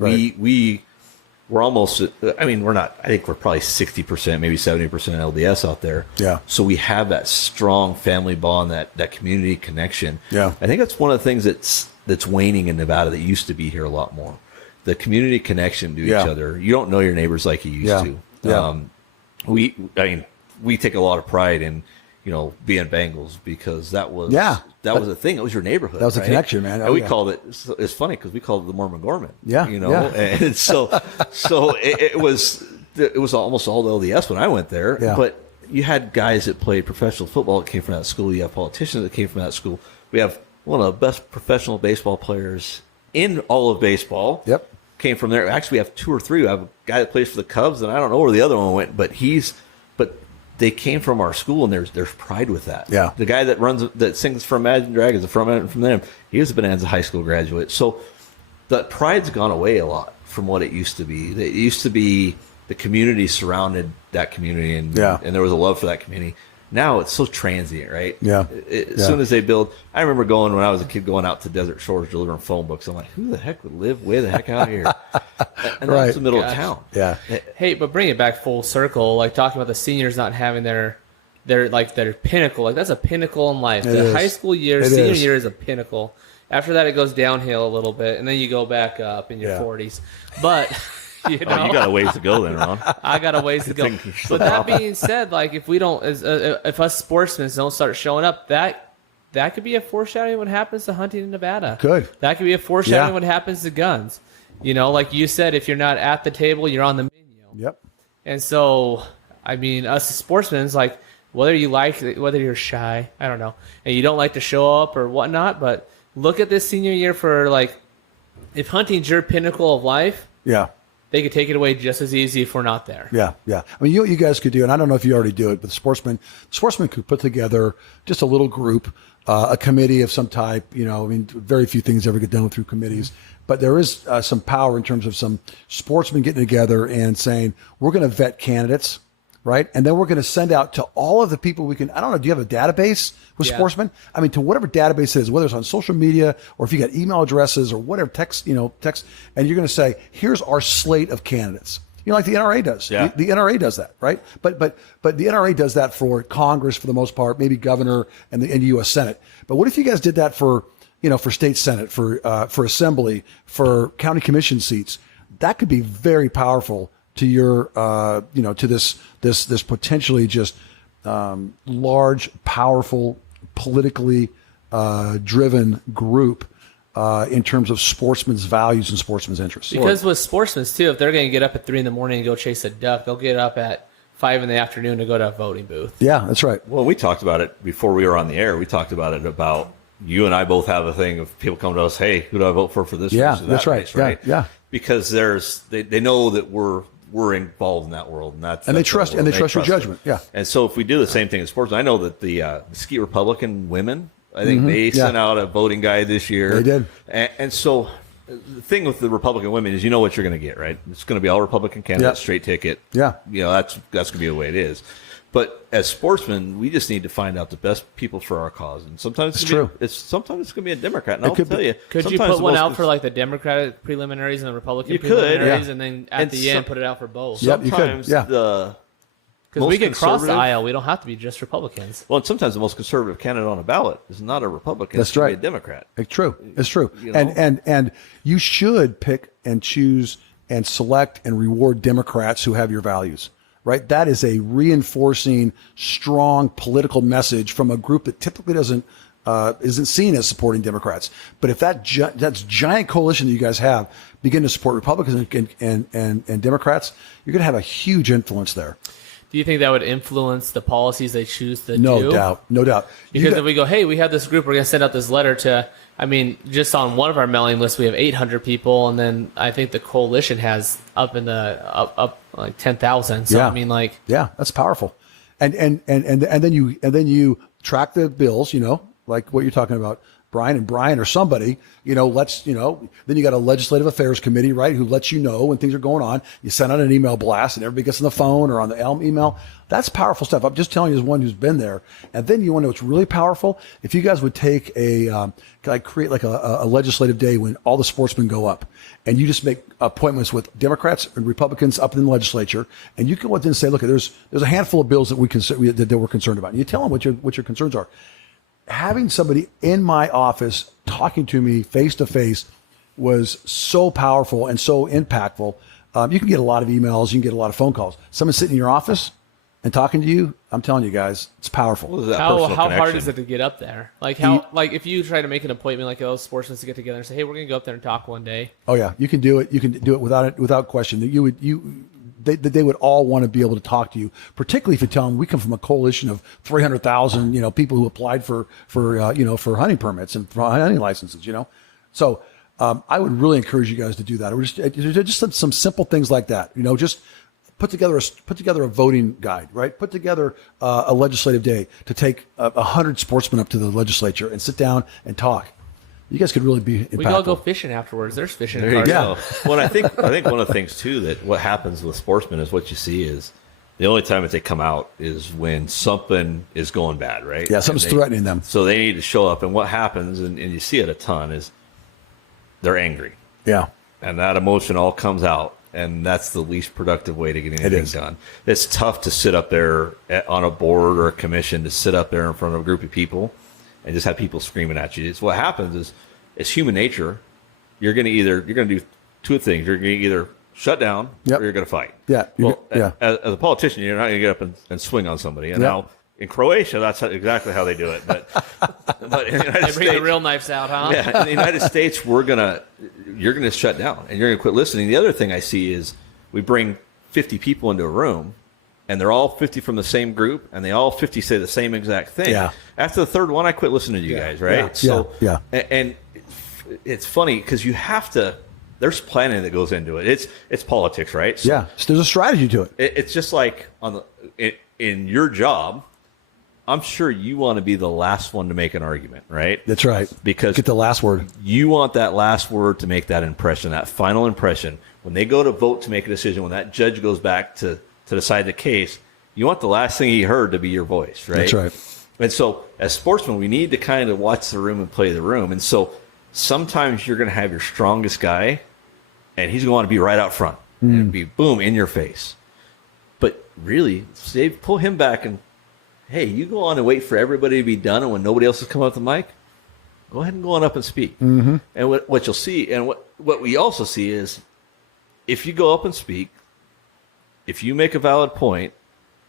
We're almost, I mean, we're not, I think we're probably 60%, maybe 70% LDS out there. Yeah. So we have that strong family bond, that community connection. Yeah. I think that's one of the things that's waning in Nevada that used to be here a lot more. The community connection to each other. You don't know your neighbors like you used to. Yeah. We take a lot of pride in, you know, being Bengals because that was a thing. It was your neighborhood. That was a connection, man. And we called it. It's funny because we called it the Mormon Gorman. Yeah, you know, and so it was almost all LDS when I went there. Yeah. But you had guys that played professional football that came from that school. You have politicians that came from that school. We have one of the best professional baseball players in all of baseball. Yep. Came from there. Actually, we have 2 or 3. We have a guy that plays for the Cubs, and I don't know where the other one went, but they came from our school, and there's pride with that. Yeah. The guy that sings from Imagine Dragons from them, he was a Bonanza High School graduate. So the pride's gone away a lot from what it used to be. It used to be the community surrounded that community, and there was a love for that community. Now it's so transient, right? Yeah. As soon as they build, I remember going when I was a kid, going out to Desert Shores delivering phone books. I'm like, who the heck would live way the heck out here? And Right. that's the middle of town. Yeah. Hey, but bring it back full circle, like talking about the seniors not having their pinnacle. Like that's a pinnacle in life. The high school year, senior year is a pinnacle. After that, it goes downhill a little bit, and then you go back up in your 40s. But you know, Oh, you got a ways to go then, Ron. I got a ways to go. But that being said, like if we don't, if us sportsmen don't start showing up, that could be a foreshadowing what happens to hunting in Nevada. Could. That could be a foreshadowing what happens to guns. You know, like you said, if you're not at the table, you're on the menu. Yep. And so, I mean, us as sportsmen, like whether you're shy, I don't know, and you don't like to show up or whatnot, but look at this senior year for like, if hunting's your pinnacle of life, Yeah. they could take it away just as easy if we're not there. Yeah, yeah. I mean, what you guys could do, and I don't know if you already do it, but sportsmen could put together just a little group, a committee of some type. You know, I mean, very few things ever get done through committees, but there is some power in terms of some sportsmen getting together and saying, we're going to vet candidates, right? And then we're going to send out to all of the people we can. I don't know. Do you have a database with sportsmen? I mean, to whatever database it is, whether it's on social media or if you got email addresses or whatever, text, and you're going to say, here's our slate of candidates. You know, like the NRA does. Yeah. The NRA does that, right? But the NRA does that for Congress for the most part, maybe governor and the U.S. Senate. But what if you guys did that for state Senate, for assembly, for county commission seats? That could be very powerful to your, to this potentially just large, powerful, politically driven group in terms of sportsmen's values and sportsmen's interests. Because with sportsmen too, if they're going to get up at 3 a.m. and go chase a duck, they'll get up at 5 p.m. to go to a voting booth. Yeah, that's right. Well, we talked about it before we were on the air. We talked about it about you and I both have a thing of people come to us, hey, who do I vote for this? Yeah, race or that that's right. race, right? Yeah. Because they know that we're involved in that world, and they trust your judgment. It. Yeah. And so if we do the same thing in sports, I know that the Mesquite Republican women, I think they sent out a voting guide this year. They did. And so the thing with the Republican women is you know what you're going to get, right? It's going to be all Republican candidates, straight ticket. Yeah. That's going to be the way it is. But as sportsmen, we just need to find out the best people for our cause. And sometimes sometimes it's going to be a Democrat. And I'll tell you. Could you put one out for like the Democratic preliminaries and the Republican preliminaries, and then at the end put it out for both? Yep, you could. Yeah. Because we can cross the aisle. We don't have to be just Republicans. Well, and sometimes the most conservative candidate on a ballot is not a Republican. That's right. It's a Democrat. It's true. It's true. You know? And you should pick and choose and select and reward Democrats who have your values. Right? That is a reinforcing, strong political message from a group that typically isn't seen as supporting Democrats. But if that's giant coalition that you guys have begin to support Republicans and Democrats, you're going to have a huge influence there. Do you think that would influence the policies they choose to do? No doubt. Because if we go, hey, we have this group, we're going to send out this letter to, I mean, just on one of our mailing lists, we have 800 people, and then I think the coalition has up like 10,000. So yeah. I mean, like, yeah, that's powerful. And then you track the bills, like what you're talking about, Brian or somebody, then you got a legislative affairs committee, right, who lets you know when things are going on. You send out an email blast and everybody gets on the phone or on the Elm email. That's powerful stuff. I'm just telling you as one who's been there. And then you want to know what's really powerful? If you guys would take create like a legislative day when all the sportsmen go up and you just make appointments with Democrats and Republicans up in the legislature, and you can go in and say, look, there's a handful of bills that we're concerned about. And you tell them what your concerns are. Having somebody in my office talking to me face to face was so powerful and so impactful. You can get a lot of emails, you can get a lot of phone calls. Someone sitting in your office and talking to you, I'm telling you guys, it's powerful. How hard is it to get up there? Like if you try to make an appointment, like those sportsmen to get together and say, hey, we're going to go up there and talk one day. Oh yeah, you can do it. You can do it without question. They would all want to be able to talk to you, particularly if you tell them we come from a coalition of 300,000, people who applied for hunting permits and for hunting licenses, So I would really encourage you guys to do that. Or just some simple things like that. Just put together a voting guide, right? Put together a legislative day to take 100 sportsmen up to the legislature and sit down and talk. You guys could really be impactful. We can all go fishing afterwards. There's fishing. There you go. Well, I think one of the things too that what happens with sportsmen is what you see is the only time that they come out is when something is going bad, right? Yeah, something's threatening them. So they need to show up. And what happens, and you see it a ton, is they're angry. Yeah. And that emotion all comes out. And that's the least productive way to get anything done. It's tough to sit up there on a board or a commission, to sit up there in front of a group of people and just have people screaming at you. It's what happens is, it's human nature. You're going to do two things. You're going to either shut down or you're going to fight. Yeah. Well, as a politician, you're not going to get up and swing on somebody. And now in Croatia, that's exactly how they do it. But in the United States, bring the real knives out, huh? Yeah, in the United States, you're going to shut down and you're going to quit listening. The other thing I see is we bring 50 people into a room, and they're all 50 from the same group, and they all 50 say the same exact thing. Yeah. After the third one, I quit listening to you guys, right? Yeah. And it's funny because you have to. There's planning that goes into it. It's politics, right? So there's a strategy to it. It's just like in your job. I'm sure you want to be the last one to make an argument, right? That's right. Because get the last word. You want that last word to make that impression, that final impression. When they go to vote to make a decision, when that judge goes back to decide the case, you want the last thing he heard to be your voice, right? That's right. And so as sportsmen, we need to kind of watch the room and play the room. And so sometimes you're going to have your strongest guy, and he's going to want to be right out front and be, boom, in your face. But really, pull him back and, hey, you go on and wait for everybody to be done, and when nobody else has come up the mic, go ahead and go on up and speak. Mm-hmm. And what you'll see, and what we also see is, if you go up and speak, if you make a valid point,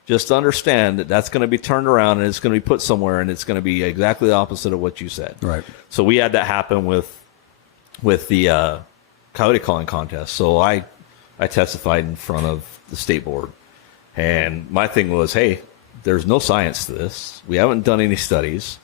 just understand that that's going to be turned around and it's going to be put somewhere, and it's going to be exactly the opposite of what you said. Right. So we had that happen with the coyote calling contest. So I testified in front of the state board, and my thing was, hey, there's no science to this. We haven't done any studies.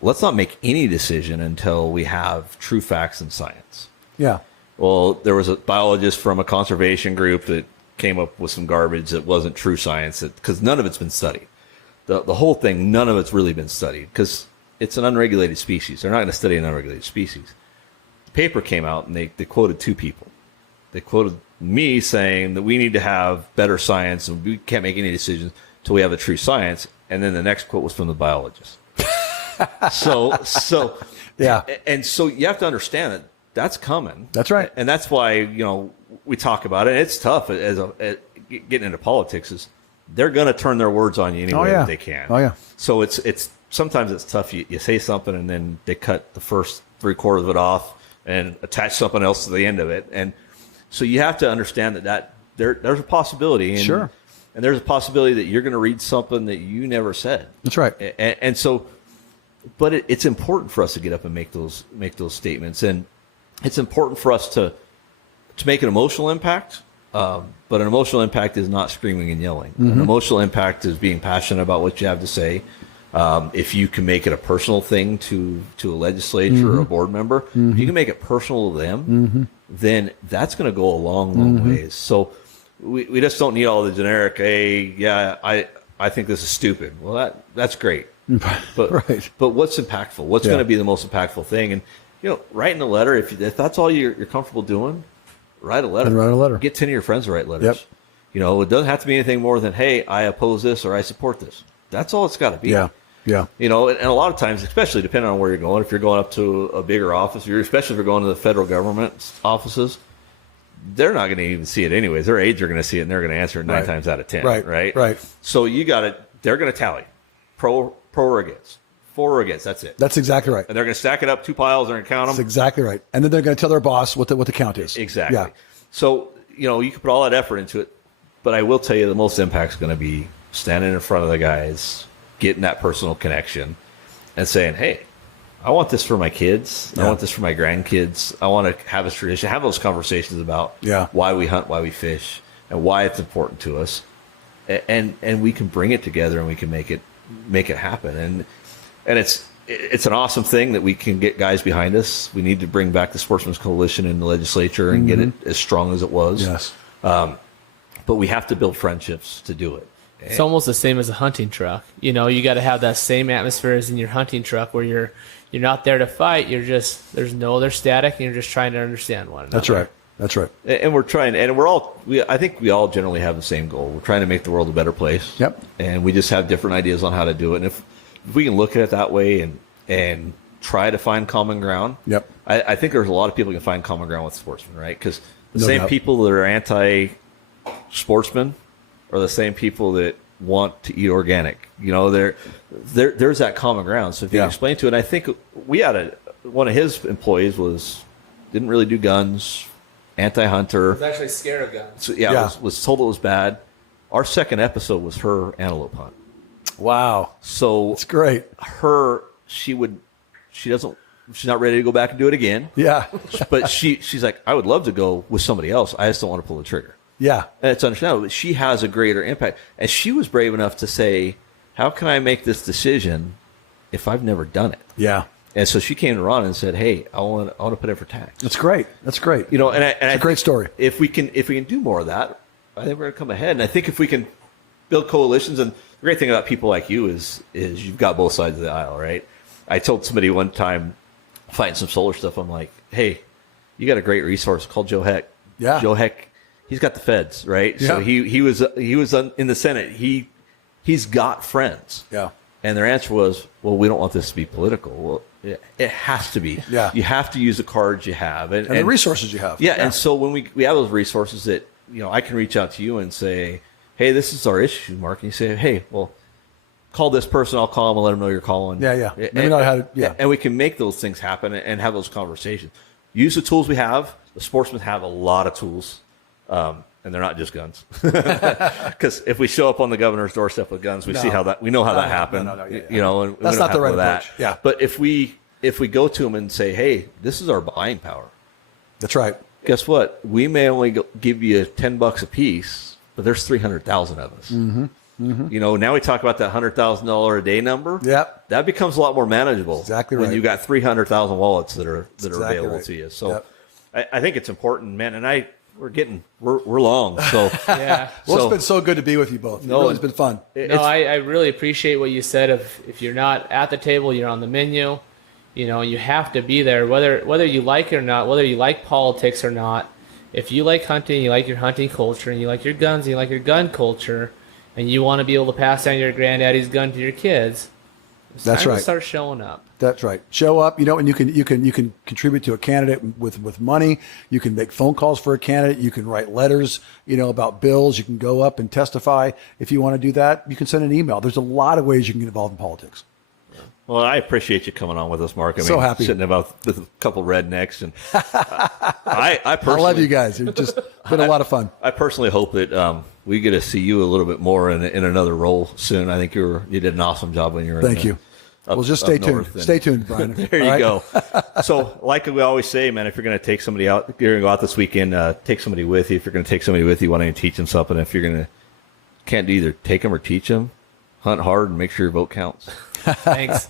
Let's not make any decision until we have true facts and science. Yeah. Well, there was a biologist from a conservation group that came up with some garbage that wasn't true science, because none of it's been studied. The whole thing, none of it's really been studied, because it's an unregulated species. They're not going to study an unregulated species. The paper came out, and they quoted two people. They quoted me saying that we need to have better science, and we can't make any decisions till we have a true science. And then the next quote was from the biologist. So yeah. And so you have to understand that that's coming. That's right. And that's why, we talk about it. And it's tough getting into politics. Is they're going to turn their words on you any way that they can. Oh, yeah. So it's sometimes it's tough. You say something, and then they cut the first 3/4 of it off and attach something else to the end of it. And so you have to understand that there's a possibility. And, sure. And there's a possibility that you're going to read something that you never said. That's right. And so, but it's important for us to get up and make those statements, and it's important for us to make an emotional impact. But an emotional impact is not screaming and yelling. Mm-hmm. An emotional impact is being passionate about what you have to say. If you can make it a personal thing to a legislature or a board member, if you can make it personal to them, then that's going to go a long ways. So we just don't need all the generic, hey, yeah, I think this is stupid. Well, that's great. But right. But what's impactful? What's going to be the most impactful thing? And writing a letter, if that's all you're comfortable doing, write a letter. And write a letter. Get 10 of your friends to write letters. Yep. It doesn't have to be anything more than, hey, I oppose this or I support this. That's all it's got to be. Yeah. Yeah. And a lot of times, especially depending on where you're going, if you're going up to a bigger office, especially if you're going to the federal government offices, they're not going to even see it anyways. Their aides are going to see it, and they're going to answer it 9 times out of 10. Right. So they're going to tally pro or against, for or against. That's it. That's exactly right. And they're going to stack it up, 2 piles. They're going to count them. That's exactly right. And then they're going to tell their boss what the count is. Exactly. Yeah. So you can put all that effort into it, but I will tell you the most impact is going to be standing in front of the guys, getting that personal connection, and saying, hey, I want this for my kids. I want this for my grandkids. I want to have this tradition, have those conversations about why we hunt, why we fish, and why it's important to us. And we can bring it together, and we can make it happen. And it's an awesome thing that we can get guys behind us. We need to bring back the Sportsmen's Coalition in the legislature and get it as strong as it was. Yes. But we have to build friendships to do it. It's almost the same as a hunting truck. You know, you got to have that same atmosphere as in your hunting truck, where you're not there to fight. You're just, there's no other static, and you're just trying to understand one another. That's right. That's right. And we're trying, and I think we all generally have the same goal. We're trying to make the world a better place. Yep. And we just have different ideas on how to do it. And if we can look at it that way and try to find common ground, Yep. I think there's a lot of people who can find common ground with sportsmen, right? Because the No same doubt. people that are anti-sportsmen are the same people that want to eat organic. You know, there's that common ground. So if you Yeah. explain to it, and I think we had one of his employees didn't really do guns, anti-hunter. I was actually scared of guns. So, Yeah. was told it was bad. Our second episode was her antelope hunt. Wow. So It's great. she's not ready to go back and do it again. Yeah. But she's like, I would love to go with somebody else. I just don't want to pull the trigger. Yeah. And it's understandable, but she has a greater impact. And she was brave enough to say, how can I make this decision if I've never done it? Yeah. And so she came to Ron and said, hey, I want to put in for tax. That's great. That's great. You know, and It's I a great story. If we can do more of that, I think we're going to come ahead. And I think if we can build coalitions, and the great thing about people like you is you've got both sides of the aisle, right? I told somebody one time, fighting some solar stuff, I'm like, hey, you got a great resource called Joe Heck. Yeah. Joe Heck, he's got the feds, right? Yeah. So he was in the Senate. He's got friends. Yeah. And their answer was, well, we don't want this to be political. Well, it has to be. Yeah. You have to use the cards you have. And the resources you have. Yeah, and so when we have those resources that, you know, I can reach out to you and say, hey, this is our issue, Mark. And you say, hey, well, call this person. I'll call them and let them know you're calling. Yeah, yeah. Let me know how to, yeah. And we can make those things happen and have those conversations. Use the tools we have. The sportsmen have a lot of tools, and they're not just guns. Because if we show up on the governor's doorstep with guns, we know how that happened. Yeah. You know, and That's we don't not the have right to go approach. that. Yeah. But if we go to them and say, hey, this is our buying power. That's right. Guess what? We may only give you $10 a piece, but there's 300,000 of us. Mm-hmm. Mm-hmm. You know, now we talk about that $100,000 a day number. Yep. That becomes a lot more manageable. Exactly when right. you got 300,000 wallets that are Exactly available right. to you. So Yep. I think it's important, man. And we're long. So Yeah. Well, So- it's been so good to be with you both. No, It's been fun. No, I really appreciate what you said. If you're not at the table, you're on the menu. You know, you have to be there, whether you like it or not, whether you like politics or not. If you like hunting, you like your hunting culture, and you like your guns, and you like your gun culture, and you want to be able to pass down your granddaddy's gun to your kids, it's That's time right. to start showing up. That's right. Show up, you know, and you can contribute to a candidate with money. You can make phone calls for a candidate. You can write letters, you know, about bills. You can go up and testify. If you want to do that, you can send an email. There's a lot of ways you can get involved in politics. Well, I appreciate you coming on with us, Mark. So happy. Sitting about with a couple rednecks, and I personally I love you guys. It's just been a lot of fun. I personally hope that we get to see you a little bit more in another role soon. I think you did an awesome job when you were. Thank you. Well, just stay tuned. north and- Stay tuned, Brian. There you go. So, like we always say, man, if you're going to take somebody out, you're going to go out this weekend, take somebody with you. If you're going to take somebody with you, why don't you teach them something? If you're going to, can't do either take them or teach them, hunt hard and make sure your vote counts. Thanks.